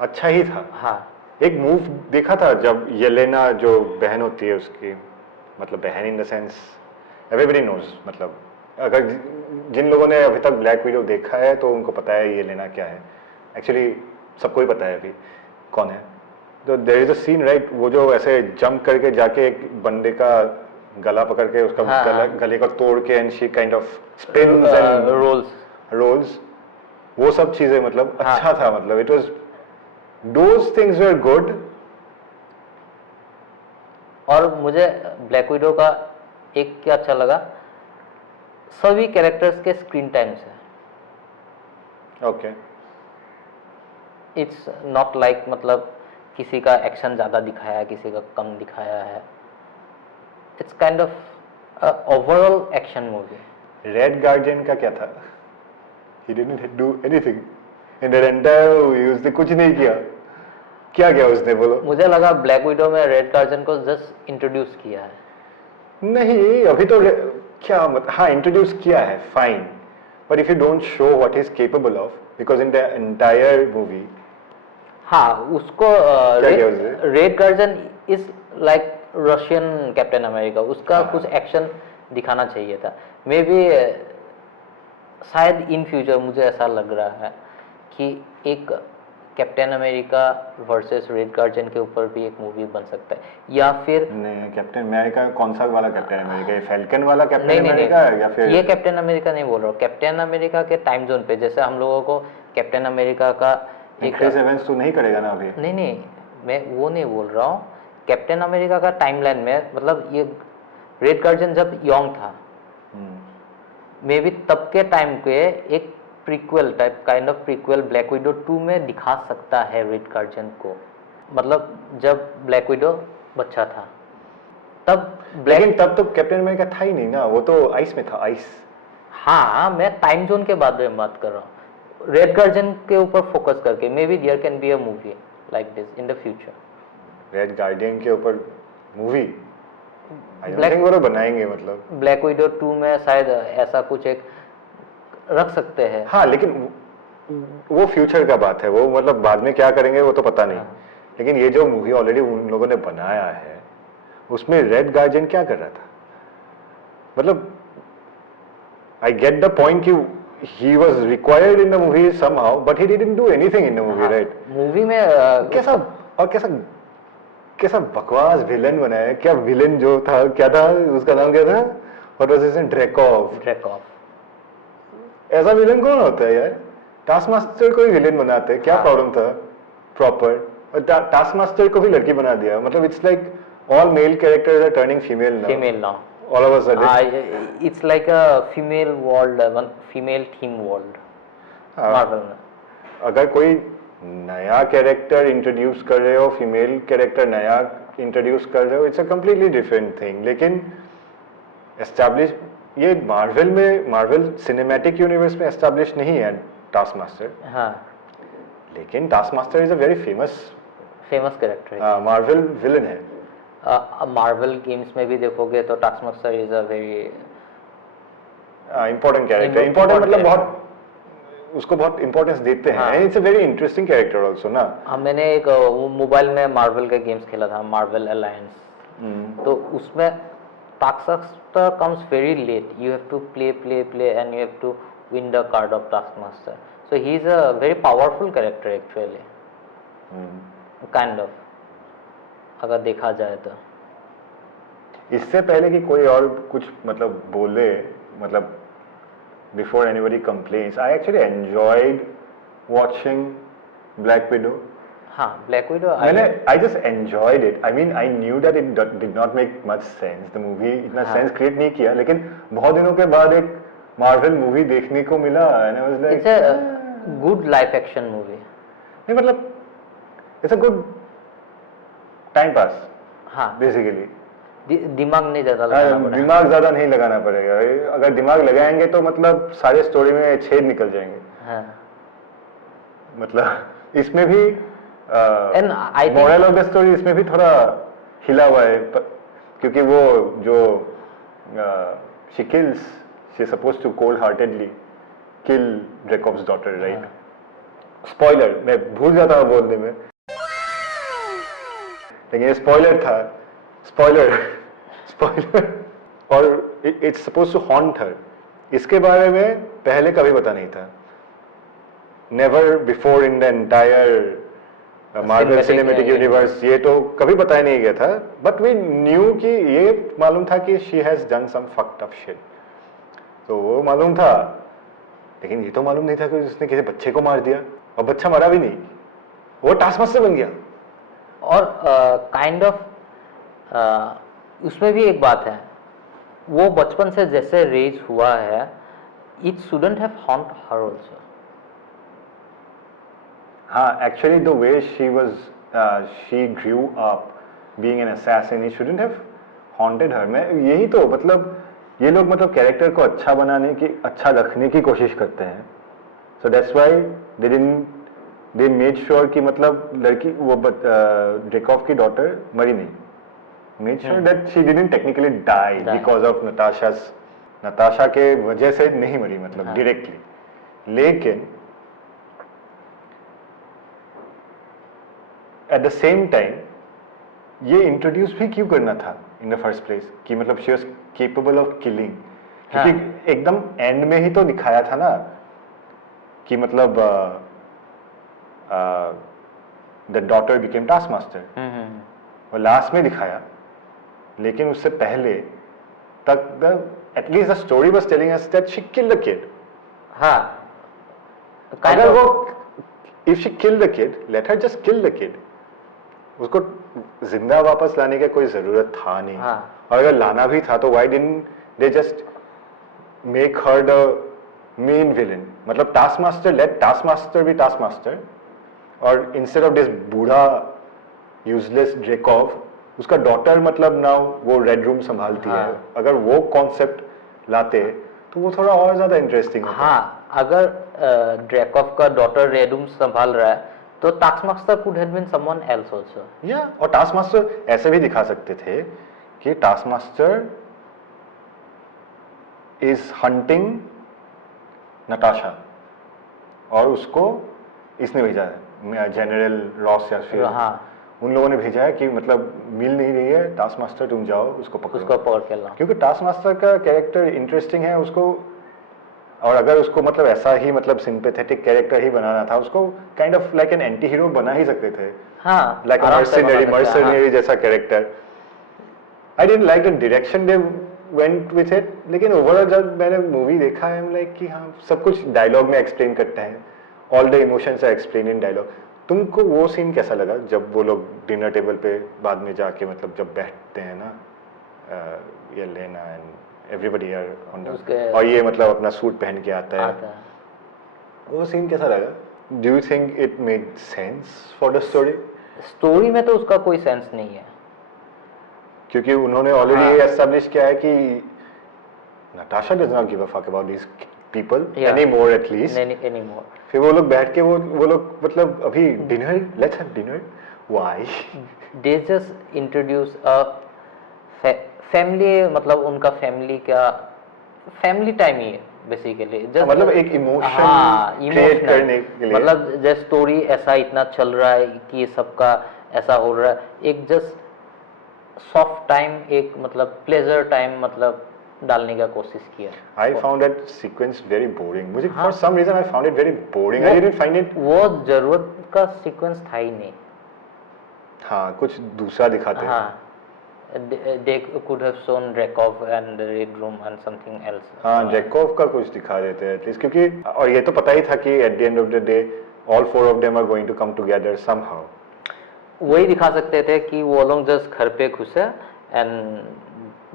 अच्छा ही था। हाँ, एक मूव देखा था जब येलेना जो बहन होती है उसकी, मतलब बहन in the sense everybody knows, मतलब अगर जिन लोगों ने अभी तक ब्लैक विडो देखा है तो उनको पता है येलेना क्या है। एक्चुअली सबको ही पता है अभी कौन है। तो there is a scene right, वो जो ऐसे जंप करके जाके एक बंदे का गला पकड़ के उसका गले को तोड़ के and she kind of spins and rolls, वो सब चीजें मतलब अच्छा था, मतलब it was those things were good। और मुझे ब्लैक विडो का एक क्या अच्छा लगा सभी कैरेक्टर्स के स्क्रीन टाइम्स है। ओके इट्स नॉट लाइक मतलब किसी का एक्शन ज़्यादा दिखाया है, किसी का कम दिखाया है। It's kind of overall action movie. Red guardian का क्या था? He didn't do anything in that entire movie, उसने कुछ नहीं किया। क्या किया उसने बोलो? मुझे लगा ब्लैक विडो में रेड गार्डियन को जस्ट इंट्रोड्यूस किया है। नहीं, अभी तो क्या मत, हाँ इंट्रोड्यूस किया है, fine, but if you don't show what is capable of, because in the entire movie हाँ, उसको किया उसने? Red guardian is like Russian captain America, उसका हाँ। कुछ एक्शन दिखाना चाहिए था। मे बी शायद इन फ्यूचर मुझे ऐसा लग रहा है कि एक captain America versus red Guardian के ऊपर भी एक मूवी बन सकता है, या फिर नहीं, कैप्टन अमेरिका कौन सा वाला कैप्टन अमेरिका? ये फैल्कन वाला कैप्टन नहीं नहीं अमेरिका नहीं, या फिर ये कैप्टन अमेरिका नहीं बोल रहा हूँ। कैप्टन अमेरिका के टाइम जोन पे, जैसे हम लोगों को कैप्टन अमेरिका का एक क्रिस एवंस तो नहीं करेगा ना अभी? नहीं नहीं, मैं वो नहीं बोल रहा हूँ। कैप्टन अमेरिका का टाइमलाइन में मतलब ये रेड गार्डियन जब यंग था, मे बी तब के टाइम पे एक prequel type kind of prequel black window 2 में दिखा सकता है रेड गार्डियन को। मतलब जब ब्लैक विडो बच्चा था तब लेकिन तब तो कैप्टन अमेरिका था ही नहीं ना, वो तो आइस में था, आइस। हाँ, मैं टाइम जोन के बारे में बात कर रहा हूँ। रेड गार्डियन के ऊपर फोकस करके maybe there can be a movie like this in the future. Red Guardian के ऊपर मूवी आई डोंट थिंक वो लोग बनाएंगे, मतलब। ब्लैक विडो 2 में शायद ऐसा कुछ एक रख सकते हैं। हाँ, लेकिन वो फ्यूचर का बात है, वो मतलब बाद में क्या करेंगे वो तो पता नहीं। लेकिन ये जो मूवी ऑलरेडी उन लोगों ने बनाया है, उसमें रेड गार्डियन क्या कर रहा था? मतलब आई गेट द पॉइंट कि he was required in the movie somehow, but he didn't do anything in the movie, right? Movie में कैसा और कैसा कैसा बकवास विलन बनाया है। क्या विलन जो था, क्या था उसका नाम, क्या था? What was his name? ड्रेकॉव। ऐसा विलन कौन होता है यार? टास्क मास्टर को ही विलन बनाते हैं, क्या प्रॉब्लम था? प्रॉपर टास्क मास्टर को भी लड़की बना दिया। मतलब it's like all male characters are turning female now. All of a sudden, it's like a female world, one female theme world, Marvel में। अगर कोई नया कैरेक्टर इंट्रोड्यूस कर रहे हो, फीमेल कैरेक्टर नया इंट्रोड्यूस कर रहे हो, it's a completely different thing. लेकिन एस्टैब्लिश ये मार्वल में, मार्वल सिनेमैटिक यूनिवर्स में एस्टैब्लिश नहीं है टास्क मास्टर। हाँ, लेकिन task master is a very famous character है। मार्वल विलन है। मार्वल गेम्स में भी देखोगे तो task master is a very important character. Important मतलब बहुत, उसको बहुत इंपॉर्टेंस देते हैं। And it's a very interesting character also ना। मैंने एक मोबाइल में मार्वल के गेम्स खेला था, मार्वल अलायंस। तो उसमें Taskmaster comes very late, you have to play and you have to win the card of Taskmaster. So he is a very powerful character actually, kind of, अगर देखा जाए तो। इससे पहले कि कोई और कुछ मतलब बोले, मतलब before anybody complains, I actually enjoyed watching Black Widow. हाँ, Black Widow I just enjoyed it. I mean I knew that it did not make much sense, the movie इतना सेंस क्रिएट नहीं किया, लेकिन बहुत दिनों के बाद एक मार्वल मूवी देखने को मिला and I was like it's a good life action movie. नहीं मतलब it's a good time pass. हाँ, बेसिकली दिमाग नहीं ज्यादा लगाना पड़ेगा। दिमाग ज्यादा नहीं लगाना पड़ेगा। अगर दिमाग लगाएंगे तो मतलब सारे स्टोरी में छेद निकल जाएंगे। हाँ, मतलब इसमें भी And I think- moral of the story इसमें भी थोड़ा हिला हुआ है, क्योंकि वो जो she kills, she is supposed to cold heartedly kill Dreykov's daughter, right? Spoiler, मैं भूल जाता हूँ बोलने में, लेकिन ये स्पॉइलर था। स्पॉइलर और इट्स सपोज टू हॉन्ट हर। इसके बारे में पहले कभी पता नहीं था। Never before in the entire Marvel cinematic universe ये तो कभी पता ही नहीं गया था। बट वी न्यू कि ये मालूम था कि she has done some fucked up shit, तो वो मालूम था। लेकिन ये तो मालूम नहीं था कि उसने किसी बच्चे को मार दिया, और बच्चा मरा भी नहीं, वो टास्क मास्टर बन गया। और काइंड ऑफ उसमें भी एक बात है वो बचपन से जैसे रेज हुआ है, it shouldn't have haunt her also. हाँ, actually the way she grew up being an assassin, it shouldn't have haunted her. मैं यही तो मतलब ये लोग मतलब कैरेक्टर को अच्छा बनाने की, अच्छा रखने की कोशिश करते हैं. So that's why they made sure कि मतलब लड़की वो ड्रेकॉफ की डॉटर मरी नहीं. Made sure that she didn't technically die because of Natasha के वजह से नहीं मरी मतलब डायरेक्टली. लेकिन एट द सेम टाइम ये इंट्रोड्यूस भी क्यों करना था इन द फर्स्ट प्लेस कि मतलब she was capable of killing, क्योंकि एकदम एंड में ही तो दिखाया था ना कि मतलब the daughter became task master, और लास्ट में दिखाया. लेकिन उससे पहले तक at least the story was telling us that she killed the kid. हाँ, अगर वो if she killed the kid, let her just kill the kid. उसको जिंदा वापस लाने की कोई जरूरत था नहीं. और अगर लाना भी था तो why didn't they just make her the main villain. मतलब Taskmaster, let Taskmaster भी टास्क मास्टर, और इंस्टेड ऑफ दिस बूढ़ा यूजलेस ड्रेकॉफ, उसका डॉटर मतलब नाउ वो रेड रूम संभालती है. अगर वो कॉन्सेप्ट लाते तो वो थोड़ा और ज्यादा इंटरेस्टिंग होता. हाँ, अगर ड्रेकॉफ का डॉटर रेड रूम संभाल रहा है तो Taskmaster could have been someone else also. या और टास्क मास्टर ऐसे भी दिखा सकते थे कि task master is hunting Natasha और उसको इसने भेजा है, जनरल रॉस या फिर उन लोगों ने भेजा है कि मतलब मिल नहीं रही है, टास्क मास्टर तुम जाओ उसको पकड़ के लाओ. क्योंकि टास्क मास्टर का कैरेक्टर इंटरेस्टिंग है उसको, और अगर उसको मतलब ऐसा ही मतलब सिंपैथेटिक कैरेक्टर ही बनाना था, उसको kind of like an anti hero बना ही सकते थे. हाँ, लाइक मर्सनरी जैसा character. I didn't like the direction they went with it. लेकिन ओवरऑल जब मैंने मूवी देखा है, लाइक कि हाँ सब कुछ डायलॉग में एक्सप्लेन करते हैं, all the emotions are explain in dialogue. तुमको वो सीन कैसा लगा जब वो लोग डिनर टेबल पे बाद में जाके मतलब जब बैठते हैं ना, Yelena and everybody are on the, और ये मतलब अपना सूट पहन के आता है, वो सीन कैसा लगा? Do you think it made sense for the story? Story में तो उसका कोई सेंस नहीं है, क्योंकि उन्होंने ऑलरेडी एस्टैब्लिश किया है कि Natasha does not give a fuck about this people anymore, at least anymore. फिर वो लोग बैठ के वो लोग मतलब अभी dinner, let's have dinner. Why? They just introduce a family, मतलब उनका फैमिली का फैमिली टाइम ही है बेसिकली. जस्ट मतलब एक इमोशन क्रिएट करने के लिए, मतलब जस्ट स्टोरी ऐसा इतना चल रहा है कि सबका ऐसा हो रहा है, एक जस्ट सॉफ्ट टाइम, एक मतलब प्लेजर टाइम मतलब डालने का कोशिश किया. I found that sequence very boring. मुझे for some reason I found it very boring. I didn't find it. वो जरूरत का सीक्वेंस था ही नहीं. हाँ, कुछ दूसरा दिखाते हैं. हाँ, they could have shown Dreykov and the Red Room and something else. हाँ, ड्रेकॉफ का कुछ दिखा देते हैं एटलीस्ट, क्योंकि और ये तो पता ही था कि at the end of the day all four of them are going to come together somehow. वही दिखा सकते थे कि वो लोग जस्ट घर पे घुसे and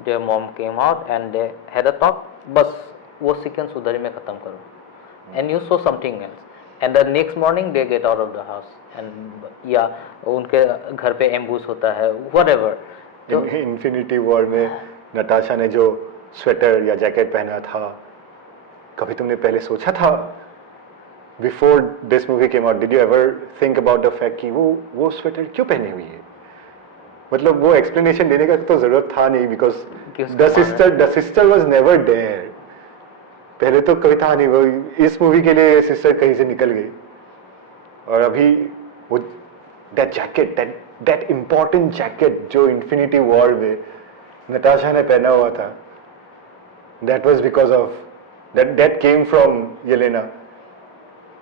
their mom came out and they had a talk. बस वो सीक्वेंस उधर ही में खत्म करो, and you show something else, and the next morning they get out of the house and या उनके घर पे एम्बूस होता है, whatever. तो इन्फिनिटी वॉर में नताशा ने जो स्वेटर या जैकेट पहना था, कभी तुमने पहले सोचा था before this movie came out, did you ever think about the fact कि वो स्वेटर क्यों पहनी हुई है? मतलब वो एक्सप्लेनेशन देने का तो जरूरत था नहीं, because the sister was never there. पहले तो कभी था नहीं, वो इस मूवी के लिए सिस्टर कहीं से निकल गई, और अभी वो that jacket, that important jacket जो इन्फिनिटी वॉर में नताशा ने पहना हुआ था, that was because of that came from Yelena.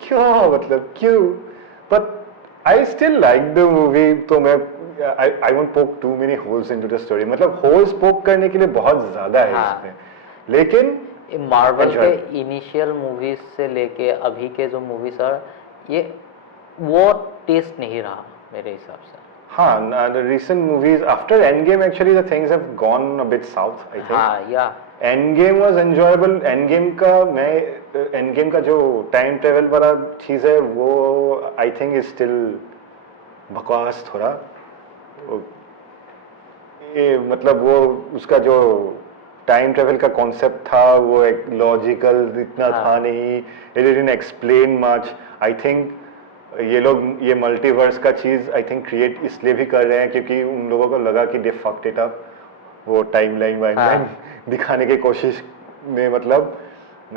क्यों मतलब क्यों? But I still like the movie. तो मैं I won't poke too many holes into the story. मतलब holes poke करने के लिए बहुत ज्यादा है इसमें, लेकिन मार्वल के इनिशियल मूवीज से लेके अभी के जो मूवीज है, ये वो टेस्ट नहीं रहा मेरे हिसाब से. हाँ, the recent movies after Endgame actually the things have gone a bit south, I think. हाँ या Endgame was enjoyable. Endgame का जो टाइम ट्रेवल वाला चीज़ है वो आई थिंक इज स्टिल बकवास थोड़ा। वो- ये मतलब वो उसका जो टाइम ट्रेवल का कॉन्सेप्ट था वो एक लॉजिकल इतना था नहीं। It didn't explain much. I think ये लोग ये मल्टीवर्स का चीज़ आई थिंक क्रिएट इसलिए भी कर रहे हैं क्योंकि उन लोगों को लगा कि दे फक्ड इट अप, वो टाइमलाइन वाइमलाइन दिखाने की कोशिश में, मतलब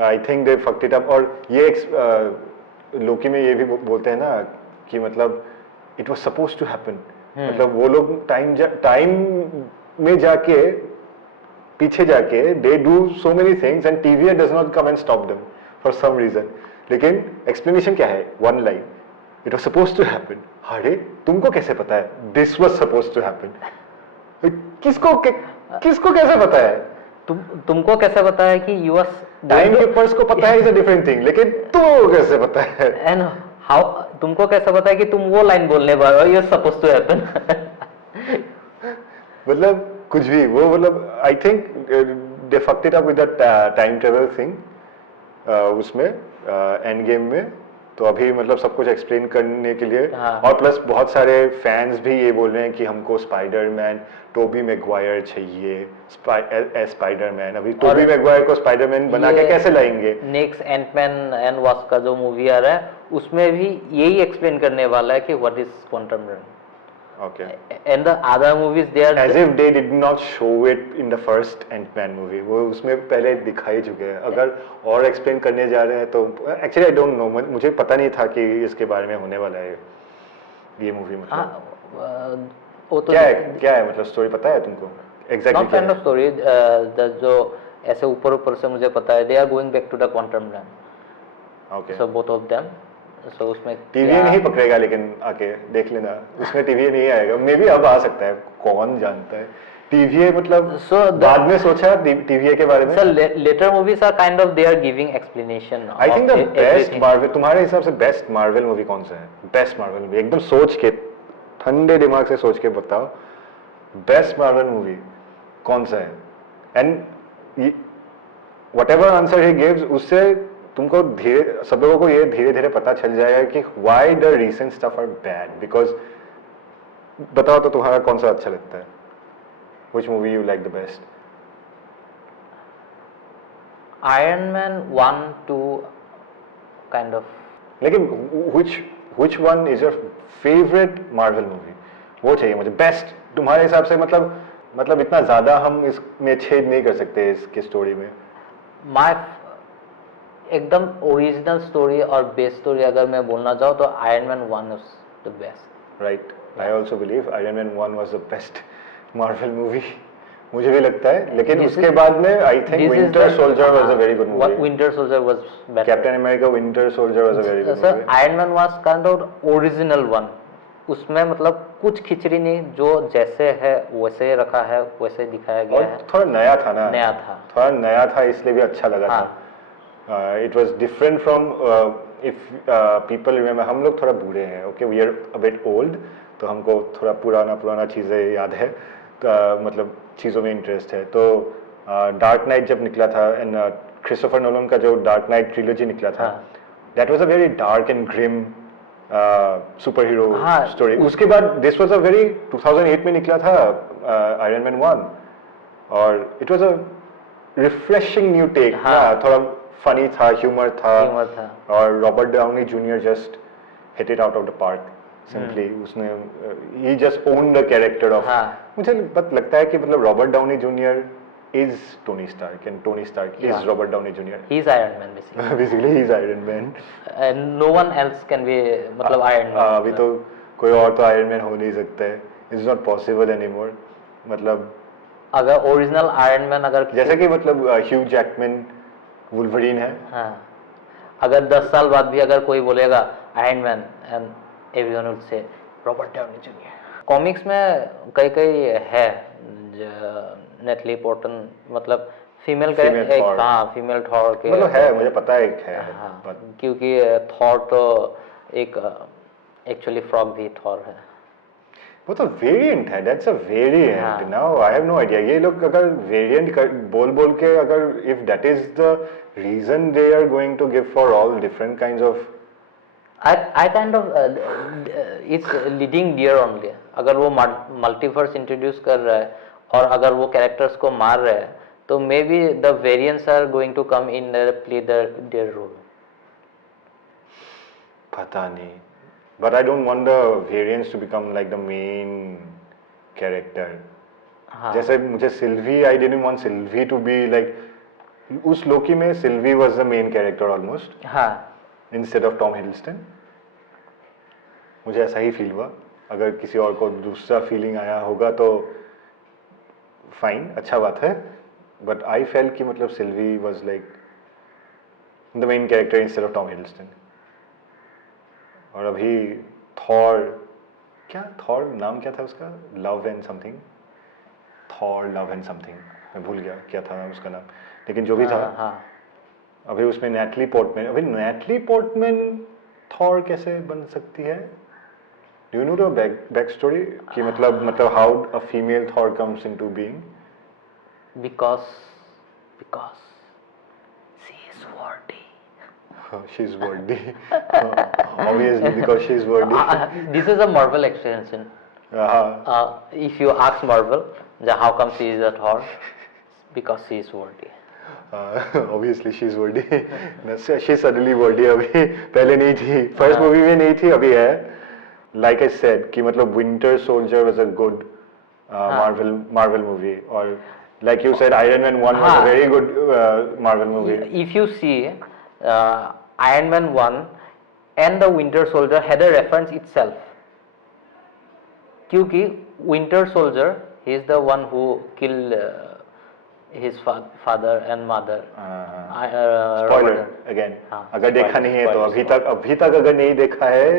I think they fucked it up. और ये लोकी में ये भी बोलते हैं ना कि मतलब it was suppose to happen, मतलब वो लोग टाइम में जाके पीछे जाके they do so many things and TVA does not come and stop them for some reason. लेकिन एक्सप्लेनेशन क्या है? One line, it was suppose to happen. अरे तुमको कैसे पता है this was suppose to happen? किसको कैसे पता है? तुमको कैसे पता है कि यू टाइम कीपर्स को पता है इज अ डिफरेंट थिंग, लेकिन तुमको कैसे पता है? एंड हाउ तुमको कैसे पता है कि तुम वो लाइन बोलने वाले हो, you are suppose to happen? मतलब कुछ भी वो, मतलब I think they fucked it up with the time travel thing उसमें एंड गेम में। तो अभी मतलब सब कुछ एक्सप्लेन करने के लिए और प्लस बहुत सारे फैंस भी ये बोल रहे हैं कि हमको स्पाइडरमैन टोबी मैगवायर चाहिए स्पाइडरमैन। अभी टोबी मैगवायर को स्पाइडरमैन बना के कैसे लाएंगे? नेक्स्ट एंटमैन एंड वास्प का जो मूवी आ रहा है उसमें भी यही एक्सप्लेन करने वाला है कि what is quantum run. Okay. And the other movies they are As if they did not show it in the first Ant-Man movie. वो उसमें पहले दिखाई चुके हैं। अगर और एक्सप्लेन करने जा रहे हैं तो एक्चुअली आई डोंट नो, मुझे पता नहीं था कि इसके बारे में होने वाला है ये मूवी। मतलब वो तो क्या है मतलब स्टोरी पता है तुमको exactly? Not kind of story, जो ऐसे ऊपर ऊपर से मुझे पता है, they are going back to the quantum run. Okay, so both of them. So उसमें टीवीए नहीं पकड़ेगा, लेकिन आके देख लेना उसमें टीवीए नहीं आएगा। मे बी अब आ सकता है, कौन जानता है। टीवीए मतलब बाद में सोचा टीवीए के बारे में। Sir later movies are kind of they are giving explanation. I think the best Marvel, तुम्हारे हिसाब से बेस्ट मार्वल मूवी कौन सा है? बेस्ट मार्वल मूवी एकदम सोच के, ठंडे दिमाग से सोच के बताओ, बेस्ट मार्वल मूवी कौन सा है? And whatever answer he gives उससे तुमको सब लोगों को ये धीरे धीरे पता चल जाएगा कि why the recent stuff are bad. Because बताओ तो तुम्हारा कौन सा अच्छा लगता है? Which movie you like the best? Iron Man 1 2 kind of. लेकिन which one is your favourite Marvel movie? वो चाहिए मुझे बेस्ट तुम्हारे हिसाब से। मतलब इतना ज्यादा हम इसमें छेद नहीं कर सकते इसकी स्टोरी में। माय एकदम ओरिजिनल स्टोरी और बेस्ट स्टोरी अगर मैं बोलना चाहूँ तो iron Man 1 is the best. Right, I also believe iron Man 1 was the best Marvel movie, मुझे भी लगता है। लेकिन उसके बाद में I think winter soldier was a very good movie. Winter soldier was better. Captain America winter soldier was a very good movie. Sir iron man was kind of original one. उसमें मतलब कुछ खिचड़ी नहीं, जो जैसे है वैसे रखा है, वैसे दिखाया गया है। थोड़ा नया था ना, थोड़ा नया था इसलिए भी अच्छा लगा था। It was different from if people remember, हम लोग थोड़ा बूढ़े हैं, okay, we are a bit old, तो हमको थोड़ा पुराना चीज़ें याद है, मतलब चीज़ों में इंटरेस्ट है। तो डार्क नाइट जब निकला था एंड क्रिस्टोफर नोलन का जो डार्क नाइट ट्रिलॉजी निकला था, that was a very dark and grim super hero story. उसके बाद दिस वाज अ वेरी 2008 में निकला था आयरन मैन 1 और it was a refreshing new take. थोड़ा फनी था, ह्यूमर था और Robert Downey Junior just hit it out of the park simply. उसने ही just own the character of. मुझे लगता है कि मतलब Robert Downey Junior is Tony Stark and Tony Stark is Robert Downey Jr. He is Iron Man basically. Basically he is Iron Man. And no one else can be मतलब Iron Man. अभी तो कोई और तो Iron Man हो नहीं सकता है. It's not possible anymore. मतलब अगर ओरिजिनल आयरन मैन अगर जैसे कि मतलब ह्यू जैकमैन वुल्वरीन है। हाँ, अगर 10 साल बाद भी अगर कोई बोलेगा iron man and everyone will say Robert Downey junior. Comics में कई है नेटली पोर्टन, मतलब फीमेल का एक फीमेल थॉर के मतलब है, मुझे पता है एक है। क्योंकि थॉर तो एक एक्चुअली फ्रॉग भी थॉर है। वो तो वेरिएंट है, दैट्स अ वेरिएंट. हाँ. Now I have no idea. ये लोग अगर वेरिएंट बोल बोल के अगर if that is the reason they are going to give for all different kinds of. I kind of it's leading there only. अगर वो मल्टीवर्स इंट्रोड्यूस कर रहा है और अगर वो कैरेक्टर्स को मार रहा है तो maybe the variants are going to come in play their role. पता नहीं, but I don't want the variants to become like the main character. हाँ. जैसे मुझे Sylvie, I didn't want Sylvie to be like उस Loki में Sylvie was the main character almost. हाँ. Instead of Tom Hiddleston. मुझे ऐसा ही feel हुआ. अगर किसी और को दूसरा फीलिंग आया होगा तो फाइन, अच्छा बात है. बट आई फेल्ट कि मतलब Silvi was like the main character instead of Tom Hiddleston. और अभी थॉर, क्या थॉर नाम क्या था उसका? Love and something. Thor love and something, मैं भूल गया क्या था उसका नाम. लेकिन जो भी था, हाँ. अभी उसमें नैटली पोर्टमैन. अभी नैटली पोर्टमैन थॉर कैसे बन सकती है? Do you know the back story कि मतलब how a female Thor comes into being? because she is worthy. She is worthy. Obviously because she is worthy. This is a Marvel extension. If you ask Marvel how come she is a Thor, because she is worthy. Obviously she is worthy. She is suddenly worthy. अभी पहले नहीं थी, first movie में नहीं थी, अभी है. Like I said कि मतलब Winter Soldier was a good Marvel movie, or like you said Iron Man 1 was a very good Marvel movie. If you see Iron Man 1 and the Winter Soldier had a reference itself. क्योंकि Winter Soldier, he is the one who killed his father and mother. Spoiler again. अगर देखा नहीं है तो अभी तक अगर नहीं देखा है,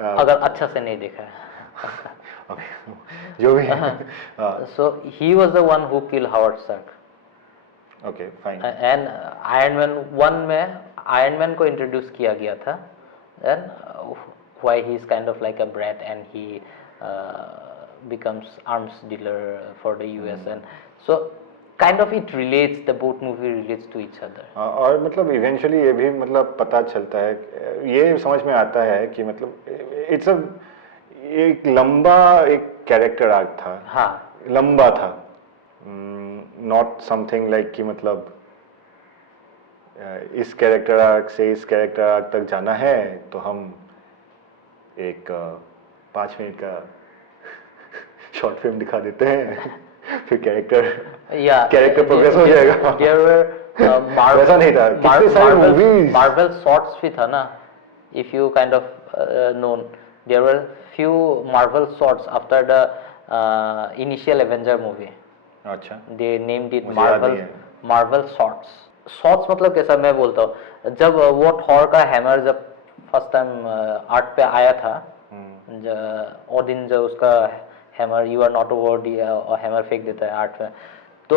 अगर अच्छा से नहीं देखा है. जो भी. So he was the one who killed Howard Stark. Okay, fine. And Iron Man 1 में Iron Man को introduce किया गया था, and why he is kind of like a brat and he becomes arms dealer for the US, and so kind of it relates, the both movie relates to each other. और मतलब eventually ये भी मतलब पता चलता है, ये समझ में आता है कि मतलब इट्स अ एक लंबा एक कैरेक्टर आर्क था. हाँ. लंबा था, नॉट समथिंग लाइक कि मतलब इस कैरेक्टर आर्क से इस कैरेक्टर आर्क तक जाना है तो हम एक 5 मिनट का शॉर्ट फिल्म दिखा देते हैं, फिर कैरेक्टर प्रोग्रेस हो जाएगा. वैसा नहीं था. कितने सारे मूवीज मार्वल शॉर्ट्स भी था ना. If you kind of known, there were few Marvel shorts after the initial Avenger movie. अच्छा. They named it Marvel shorts. Shorts मतलब कैसा, मैं बोलता हूँ, जब वो थॉर का हैमर जब फर्स्ट टाइम आर्ट पे आया था, ओडिन जो उसका hammer you are not worthy और हैमर फेंक देता है आर्ट में, तो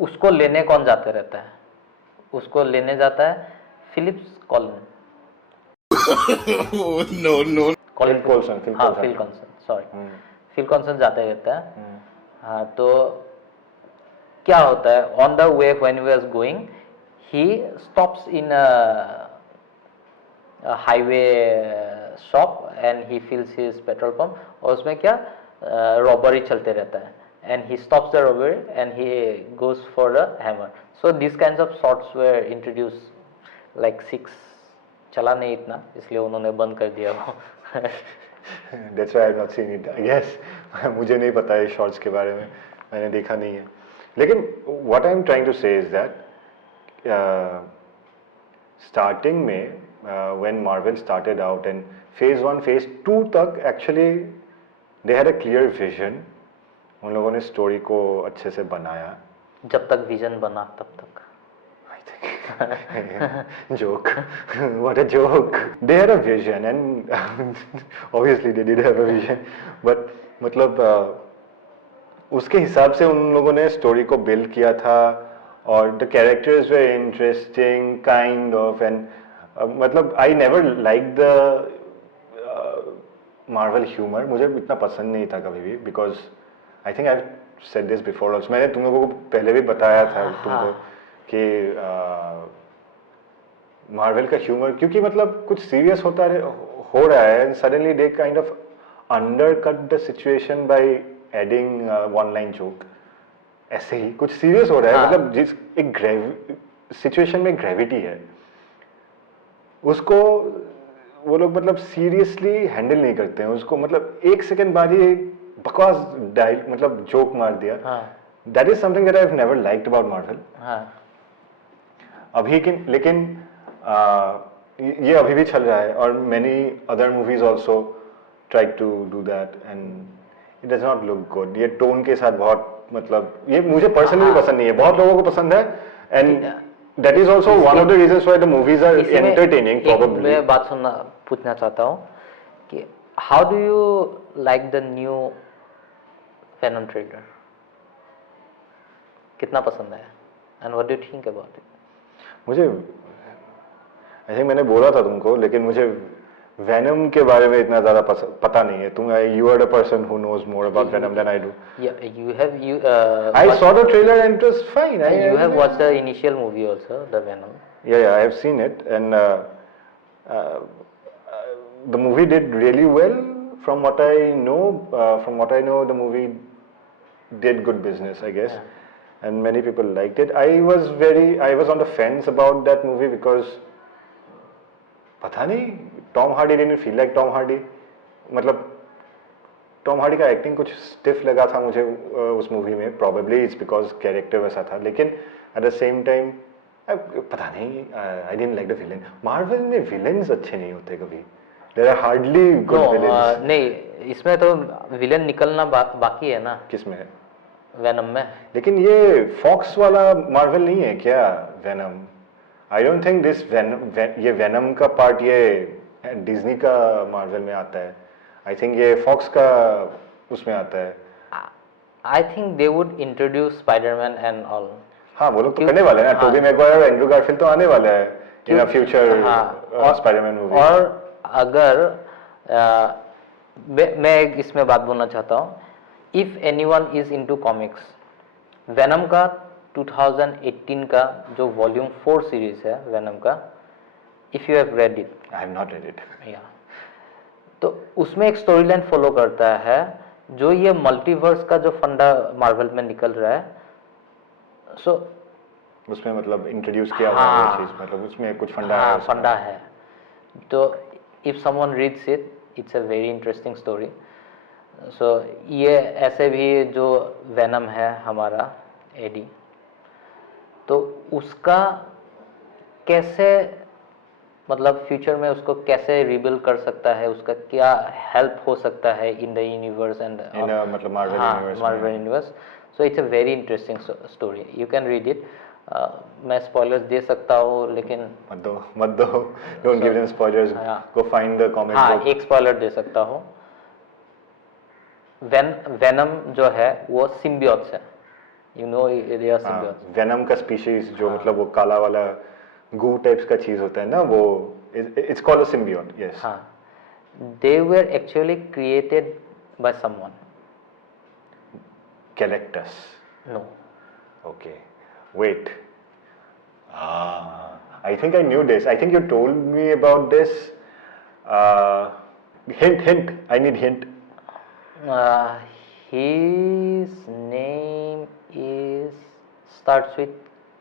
उसको लेने कौन जाते रहता है? उसको लेने जाता है Phillips Collin. No. Phil Coulson, sorry, Phil Coulson जाते रहता है. हाँ, तो क्या होता है, on the way when he was going, he stops in highway shop and he fills his petrol pump, और उसमें क्या रॉबरी चलते रहता है, and he stops the robbery and he goes for the hammer. So this kinds of shots were introduce like 6. चला नहीं इतना, इसलिए उन्होंने बंद कर दिया वो. That's why I've not seen it. I guess मुझे नहीं पता है शॉर्ट्स के बारे में, मैंने देखा नहीं है. लेकिन what I'm trying to say is that starting में when Marvel started out and phase 1, phase 2 तक actually they had a clear vision. उन लोगों ने स्टोरी को अच्छे से बनाया. जब तक विजन बना तब तक. Joke. What a joke. They had a vision and obviously they did have a vision, but मतलब उसके हिसाब से उन लोगों ने स्टोरी को बिल्ड किया था, और the characters were interesting kind of, and मतलब I never liked the Marvel humour मुझे इतना पसंद नहीं था कभी भी, because I think I said this before also, मैंने तुम लोगों को पहले भी बताया था तुमको कि मार्वल का ह्यूमर, क्योंकि मतलब कुछ सीरियस हो रहा है and suddenly they kind of undercut the situation by adding one line joke, ऐसे ही कुछ सीरियस हो रहा है, मतलब जिस एक सिचुएशन में ग्रेविटी है उसको वो लोग मतलब सीरियसली हैंडल नहीं करते हैं उसको, मतलब एक सेकंड बाद ही बकवास मतलब जोक मार दिया. That is something that I have never liked about Marvel. अभी की लेकिन ये अभी भी चल रहा है और many other movies also try to do that and it does not look good. ये टोन के साथ बहुत मतलब ये मुझे पर्सनली पसंद नहीं है, बहुत लोगों को पसंद है and that is also one of the reasons why the movies are entertaining probably. मैं बात पूछना चाहता हूँ कि how do you like the new Venom trailer? कितना पसंद है and what do you think about it? मुझे I think मैंने बोला था तुमको, लेकिन मुझे Venom के बारे में इतना ज़्यादा पता नहीं है. You are the person who knows more about Venom than I do. Yeah, you have I saw the trailer and it was fine. You have watched the initial movie also, the Venom. Yeah, I have seen it and the movie did really well. From what I know, the movie did good business, I guess, and many people liked it. I was on the fence about that movie because पता नहीं, Tom Hardy didn't feel like Tom Hardy, मतलब Tom Hardy का acting कुछ stiff लगा था मुझे उस movie में. प्रॉबेबली इट्स बिकॉज कैरेक्टर वैसा था, लेकिन एट द सेम टाइम पता नहीं, I didn't like the villain. Marvel में विलेन्स अच्छे नहीं होते कभी. There are hardly good villains. नहीं, इसमें तो विलेन निकलना बाकी है ना. किसमें? वेनम में. लेकिन ये फॉक्स वाला मार्वल नहीं है क्या venom? I don't think this ये वेनम का पार्ट ये डिज्नी का मार्वल में आता है. आई थिंक ये फॉक्स का उसमें आता है. I think they would introduce Spiderman and all. हाँ, वो लोग तो करने वाले हैं ना. टोबी मैगवायर और एंड्रू गारफील्ड तो आने वाले हैं इन अ फ्यूचर स्पाइडरमैन मूवी. और अगर मैं इसमें बात बोलना चाहता हूँ, if anyone is into comics, venom का 2018 का जो वॉल्यूम 4 सीरीज है वेनम का, if you have read it. I have not read it. या तो उसमें एक स्टोरी लाइन फॉलो करता है जो ये मल्टीवर्स का जो फंडा मार्वल में निकल रहा है. सो उसमें मतलब इंट्रोड्यूस किया हुआ है चीज, मतलब उसमें कुछ फंडा है. फंडा है. तो if someone reads it, it's a very interesting story. So ये ऐसे भी जो वेनम है हमारा एडी, तो उसका कैसे मतलब फ्यूचर में उसको कैसे रिबिल्ड कर सकता है, उसका क्या हेल्प हो सकता है इन द यूनिवर्स एंड मतलब Marvel universe. So it's a very interesting story. You can read it. मैं स्पॉयलर्स दे सकता हूँ लेकिन मत दो. Don't give them spoilers. Go find the comic book. एक स्पॉइलर दे सकता हूँ. वेनम जो है वो सिम्बियोट्स है. You know they are symbiotes. Venom का स्पीशीज जो मतलब वो काला वाला गू टाइप्स का चीज होता है ना, वो it's called a symbiote. Yes. हाँ, they were actually created by someone. Galactus. No. Okay. Wait. I think I knew this. I think you told me about this. Hint. I need hint. His name starts with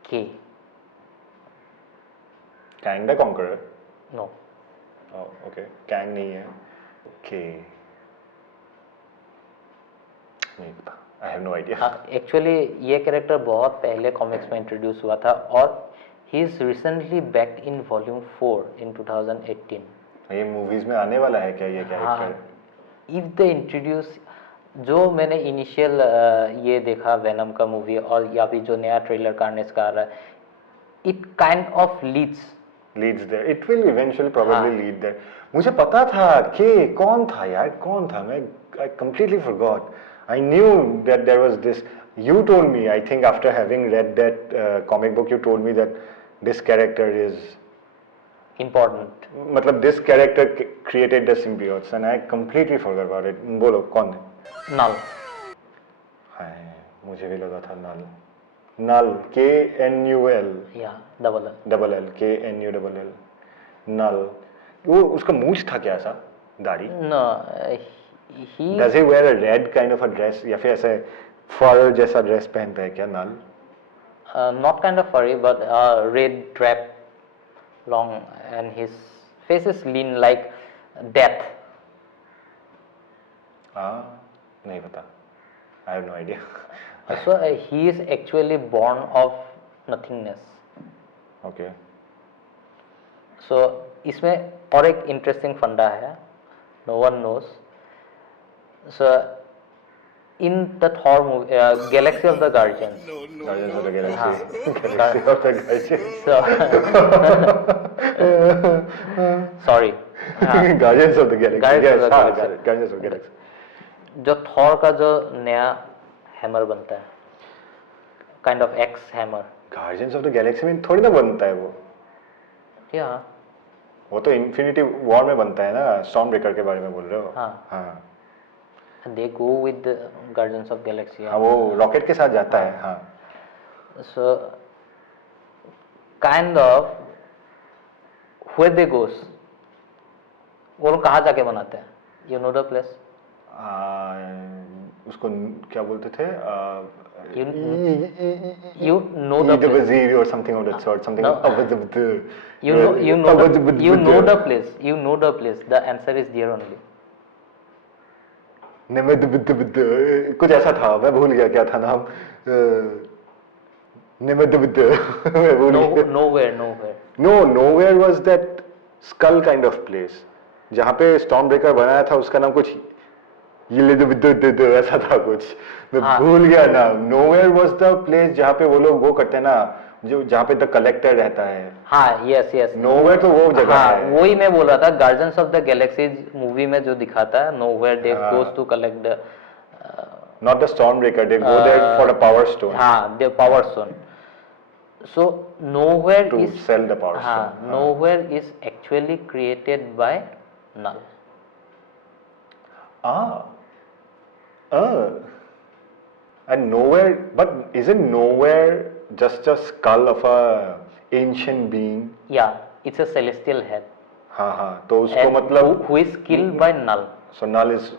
K. Kang the Conqueror. No. Oh, okay. Kang नहीं है. Okay. नहीं पता. I have no idea. Actually ये character बहुत पहले comics में introduce हुआ था और he is recently back in volume 4 इन 2018. ये मूवीज में आने वाला है क्या ये कैरेक्टर? इफ द इंट्रोड्यूस, जो मैंने इनिशियल ये देखा वेनम का मूवी और या भी जो नया ट्रेलर कार्नेस का आ रहा है, it kind of leads there. It will eventually probably lead there. मुझे पता था कि कौन था यार, कौन था. मैं I completely forgot. I knew that there was this. You told me, I think after having read that comic book, you told me that this character is important. मतलब this character created the symbiotes and I completely forgot about it. बोलो कौन है? Null. हाय मुझे भी लगा था नल. नल KNUL. Yeah, double L. Double L KNULL. नल. वो उसका मूछ था क्या ऐसा? दाढ़ी? No, he Does he wear a red kind of a dress या फिर ऐसे फर जैसा ड्रेस पहनता है क्या नल? not kind of furry, but red drap, long, and his face is lean like death. हाँ नहीं पता. I have no idea. So he is actually born of nothingness. Okay. So इसमें और एक interesting फंडा है, no one knows. So in the Thor movie, Galaxy of the Guardians. Guardians of the Galaxy. हाँ. Galaxy of the Galaxy. So sorry. Guardians of the Galaxy. Guardians Yes, of the हाँ, Galaxy. Guardians of the Galaxy. जो Thor का जो नया hammer बनता है, kind of x hammer. Guardians of the Galaxy में थोड़ी ना बनता है वो. या वो तो इन्फिनिटी वॉर में बनता है ना. स्टॉर्म ब्रेकर के बारे में बोल रहे हो? हाँ. हाँ. They go with Guardians of Galaxy. हाँ वो रॉकेट के साथ जाता है. हाँ. So kind of where they goes, वो लोग कहाँ जाके बनाते हैं? You know the place? उसको क्या बोलते थे? You know the place. Wazir or something of that sort. Something. No. You know the place. You know the place. The answer is there only. कुछ ऐसा था. मैं भूल गया क्या था नाम. मैं भूल गया. Nowhere was that skull kind of place. जहाँ पे स्टॉर्म ब्रेकर बनाया था उसका नाम कुछ ऐसा था कुछ. मैं भूल गया नाम. Nowhere was the place जहाँ पे वो लोग वो करते हैं ना, जो जहाँ पे द कलेक्टर रहता है. हाँ, यस. Nowhere तो वो जगह हाँ, है. वही मैं बोल रहा था. Guardians of the Galaxy movie में जो दिखाता है, nowhere they goes to collect the Not the storm breaker. They go there for the power stone. हाँ, the power stone. So nowhere To is sell the power हाँ, stone. nowhere is actually created by null. And nowhere, but isn't nowhere just a skull of a ancient being? Yeah, it's a celestial head. हाँ तो उसको And मतलब who is killed by null. so null is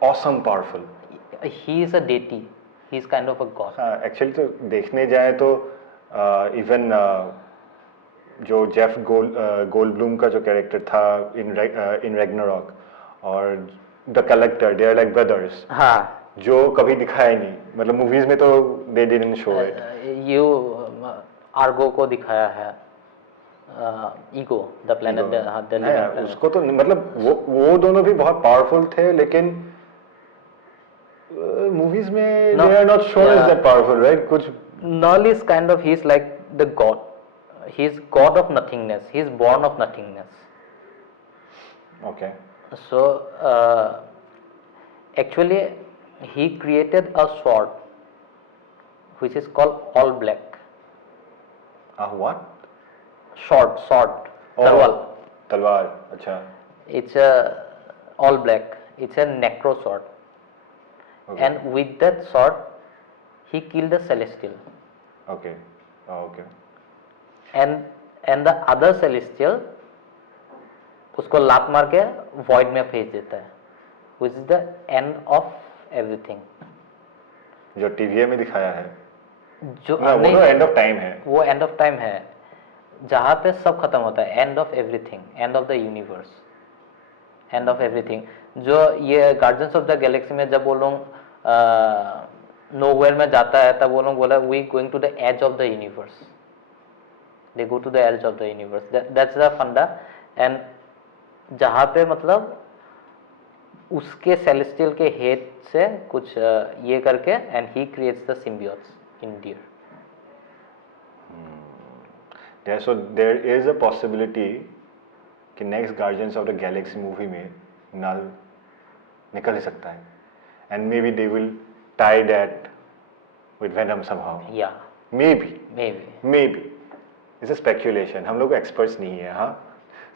awesome powerful. He is a deity. He is kind of a god. हाँ actually तो देखने जाए तो even जो जेफ गोल्डब्लूम का जो कैरेक्टर था इन रैग्नारॉक और the Collector, they are like brothers. हाँ. जो कभी दिखाया ही नहीं. मतलब मूवीज में तो they didn't show it. You Ergo को दिखाया है. Ego the planet the living planet. उसको तो मतलब वो दोनों भी बहुत पावरफुल थे लेकिन मूवीज में No, they are not shown as yeah. that powerful, right? कुछ Null is kind of, he is like the god. He is god of nothingness. He is born of nothingness. okay. So actually he created a sword which is called all black. What? Sword. Tarwal. तलवार. अच्छा. It's a all black. It's a necro sword. Okay. And with that sword he killed a celestial. Okay. Okay. And the other celestial उसको लात मार के void में भेज देता है, which is the end of everything. जो टीवीए में दिखाया है. जो ना वो तो एंड ऑफ टाइम है. वो एंड ऑफ टाइम है जहाँ पे सब खत्म होता है. End of everything, and of the universe, end of everything. जो ये गार्डियंस ऑफ द गैलेक्सी में जब वो लोग नोवेयर में जाता है तब वो लोग बोला we going to the edge of the universe. They go to the edge of the universe. That's the funda. And जहाँ पे मतलब उसके सेलेस्टियल के हेड से कुछ ये करके and he creates the symbiotes in there. Yeah, so there is a possibility कि next Guardians of the Galaxy movie में नल निकल ही सकता है. And maybe they will tie that with Venom somehow. Yeah, Maybe. maybe. Maybe. It's a speculation. हम लोग experts नहीं है. हाँ.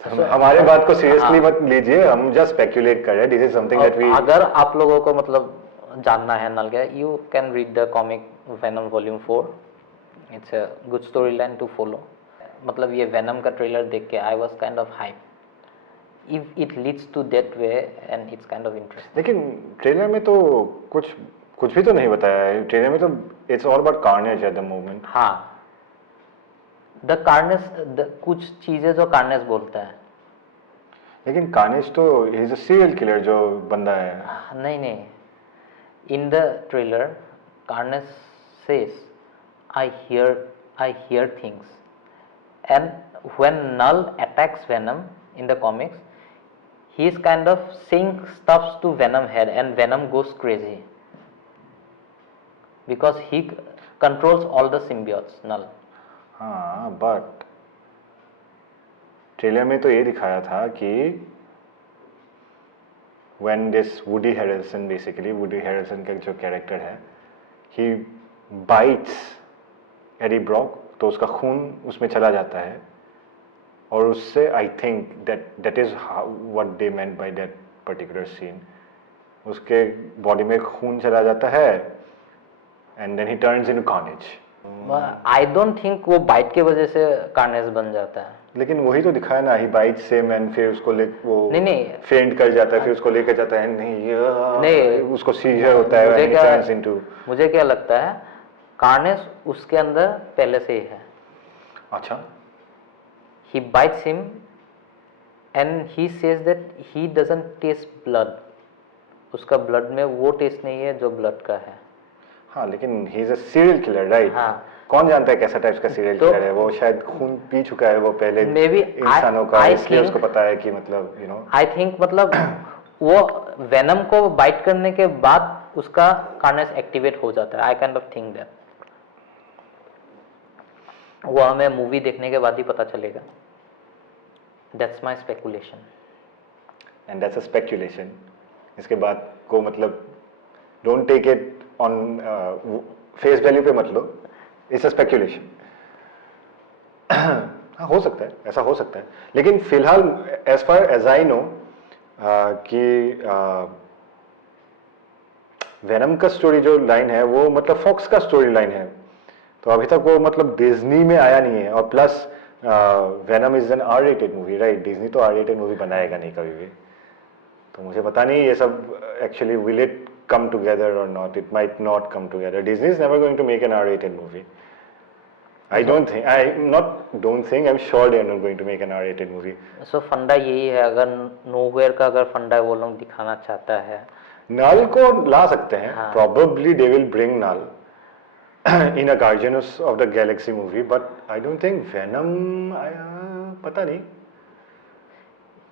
हमारे बात को सीरियसली हाँ। मत लीजिए, हम जस्ट स्पेक्युलेट कर रहे हैं, this is something that we अगर आप लोगों को मतलब जानना है नल का, you can read the comic Venom volume 4, it's a good story line to follow. मतलब ये वेनम का ट्रेलर देख के I was kind of hype, if it leads to that way and it's kind of interesting. लेकिन trailer में तो कुछ कुछ भी तो नहीं बताया है ट्रेलर में, तो it's all about Carnage at the moment. हाँ, द कार्नेस, कुछ चीजें जो कार्नेस बोलता है। लेकिन कार्नेज तो he is a serial killer जो बंदा है। नहीं नहीं, in the trailer Carnage says I hear things, and when Null attacks Venom in the comics, he is kind of saying stuffs to Venom head and Venom goes crazy because he controls all the symbiotes. Null. हाँ, but trailer में तो ये दिखाया था कि when this Woody Harrelson, basically Woody Harrelson का जो character है, he bites एडी ब्रॉक, तो उसका खून उसमें चला जाता है और उससे I think that is what they meant by that particular scene, उसके बॉडी में खून चला जाता है and then he turns into Carnage. I don't think वो बाइट के वजह से कार्नेज बन जाता है। लेकिन वही तो दिखाया ना, ही बाइट से मैन, फिर उसको ले वो नहीं फेंट कर जाता है, फिर उसको लेकर जाता है, नहीं उसको सीजर होता है मुझे and he turns into। मुझे क्या लगता है, कार्नेज उसके अंदर पहले से ही है। अच्छा, He bites him and he says that he doesn't taste blood, उसका ब्लड में वो टेस्ट नहीं है जो ब्लड का है। हाँ, लेकिन ही is a serial killer, right? हाँ, कौन जानता है कैसा टाइप का सीरियल तो किलर है वो, शायद खून पी चुका है वो पहले Maybe इंसानों का, I इसलिए think- उसको पता है कि मतलब यू नो। आई थिंक मतलब वो वेनम को बाइट करने के बाद उसका कार्नेज एक्टिवेट हो जाता है। I kind of think that वो हमें मूवी देखने के बाद ही पता चलेगा। That's my speculation. And that's a speculation. इसके बाद को मतलब don't take it on face value पे मत लो, इट्स अ स्पेकुलेशन। हाँ, हो सकता है, ऐसा हो सकता है, लेकिन फिलहाल as far as I know कि वेनम का स्टोरी जो लाइन है वो मतलब फॉक्स का स्टोरी लाइन है, तो अभी तक वो मतलब डिज्नी में आया नहीं है। और plus Venom is an R rated movie, right? Disney तो आर रेटेड मूवी बनाएगा नहीं कभी भी, तो मुझे पता नहीं ये सब actually will it come together or not. It might not come together. Disney is never going to make an R-rated movie. I'm sure they are not going to make an R-rated movie. सो फंडा यही है, अगर nowhere का अगर फंडा वो लोग दिखाना चाहता है, नल को ला सकते हैं, हाँ। probably they will bring Null in a Guardians of the Galaxy movie, but I don't think Venom,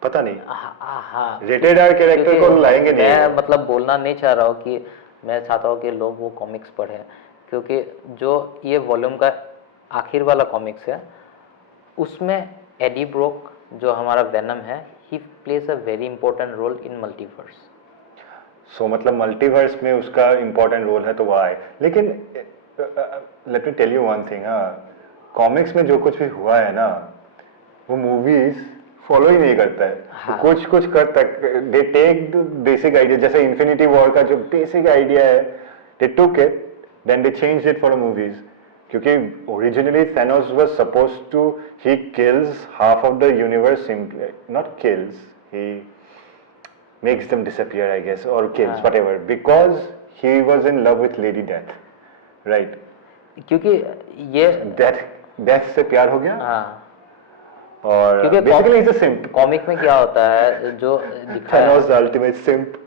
पता नहीं हाँ, रेटेड आर कैरेक्टर को लाएंगे नहीं। मैं मतलब बोलना नहीं चाह रहा हूँ कि मैं चाहता हूँ कि लोग वो कॉमिक्स पढ़ें, क्योंकि जो ये वॉल्यूम का आखिर वाला कॉमिक्स है उसमें एडी ब्रोक जो हमारा वेनम है, he plays a very important role in multiverse. So मतलब मल्टीवर्स में उसका इंपॉर्टेंट रोल है तो वह आए, लेकिन let me tell you one thing, comics में जो कुछ भी हुआ है ना वो मूवीज फॉलो ही नहीं करता है। हाँ। कुछ कुछ करता है, they take the basic idea, जैसे इन्फिनिटी वॉर का जो बेसिक आइडिया है, they took it then they changed it for movies, क्योंकि originally Thanos was supposed to he kills half of the universe, not kills, he makes them disappear, I guess, or kills, whatever, because he was in love with Lady Death, right? क्योंकि ये death से प्यार हो गया, हाँ, और क्योंकि basically he's a simp. Comic में क्या होता है जो दिखाया Thanos the ultimate simp.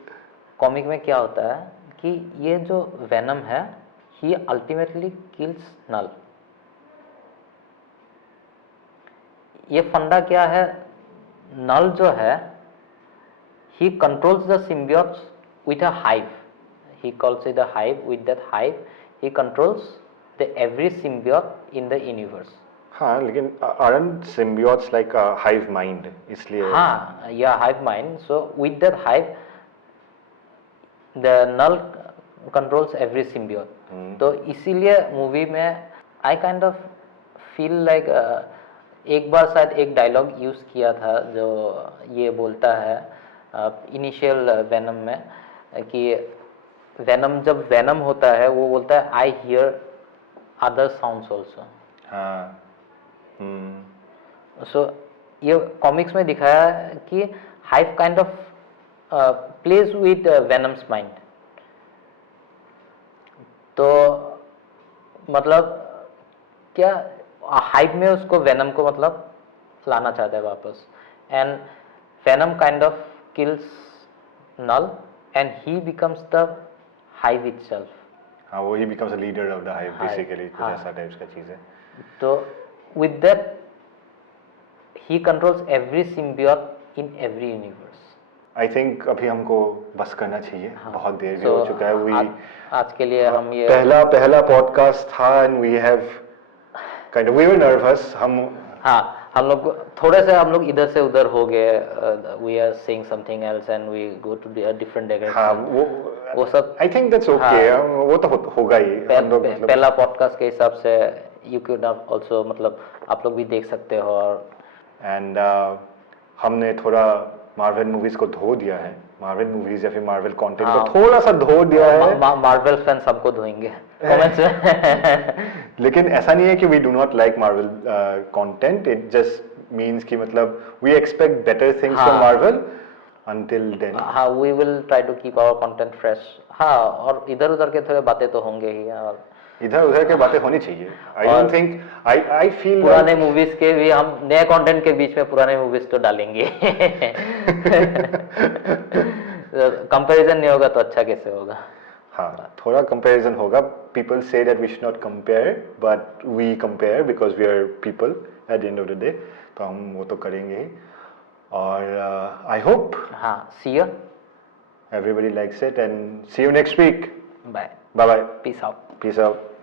Comic में क्या होता है कि ये जो वेनम है ही अल्टीमेटली किल्स नल। ये फंडा क्या है, नल जो है he controls the symbiotes with a hive, he calls it a hive, with that hive he controls the every symbiote in the universe. हाँ, लेकिन aren't symbiotes like a hive mind, इसलिए हाँ, या hive mind, so with that hive the null controls every symbiote. तो इसीलिए movie में I kind of feel like एक बार शायद एक डायलॉग यूज़ किया था जो ये बोलता है इनिशियल वेनम में कि वेनम जब वेनम होता है वो बोलता है I hear other sounds also. हाँ सो ये कॉमिक्स में दिखाया है कि hive kind of plays with Venom's mind. तो मतलब क्या हाइव में उसको वेनम को मतलब लाना चाहता है वापस and Venom kind of kills Knull and he becomes the hive itself. हाँ, वो he becomes a leader of the hive basically, कुछ हाँ। ऐसा टाइप्स का चीज़ है। तो with that he controls every symbiote in every universe. I think अभी हमको बस करना चाहिए, बहुत देर भी So, हो चुका है। आज के लिए हम ये पहला पॉडकास्ट था and we have kind of we were nervous. हम लोग थोड़े से हम लोग इधर से उधर हो गए, we are saying something else and we go to different हाँ, डायरेक्शन। वो सब आई थिंक दैट्स ओके, वो तो होगा ही। हम लोग मतलब पहला पॉडकास्ट के हिसाब से यू कैन आल्सो मतलब आप लोग भी देख सकते हो। और एंड हमने थोड़ा मार्वल मूवीज को धो दिया है, मार्वल मूवीज या फिर मार्वल कंटेंट को थोड़ा सा धो दिया है। मार्वल फैन सबको धोएंगे कमेंट्स में। लेकिन ऐसा नहीं है कि we do not like Marvel content, it just means कि मतलब we expect better things from Marvel until then. हाँ, we will try to keep our content fresh. हाँ, और इधर उधर के थोड़े बातें तो होंगे ही, और इधर उधर के बातें होनी चाहिए। I don't think I feel पुराने मूवीज के भी हम नए कंटेंट के बीच में पुराने मूवीज तो डालेंगे। कंपैरिजन नहीं होगा तो अच्छा कैसे होगा। हाँ, थोड़ा कंपैरिजन होगा। पीपल से that we should not compare but we compare because we are people at the end of the day, तो हम वो तो करेंगे ही। और आई होप हाँ, see you, everybody likes it and see you next week. Bye, Bye bye. Peace out. Peace out.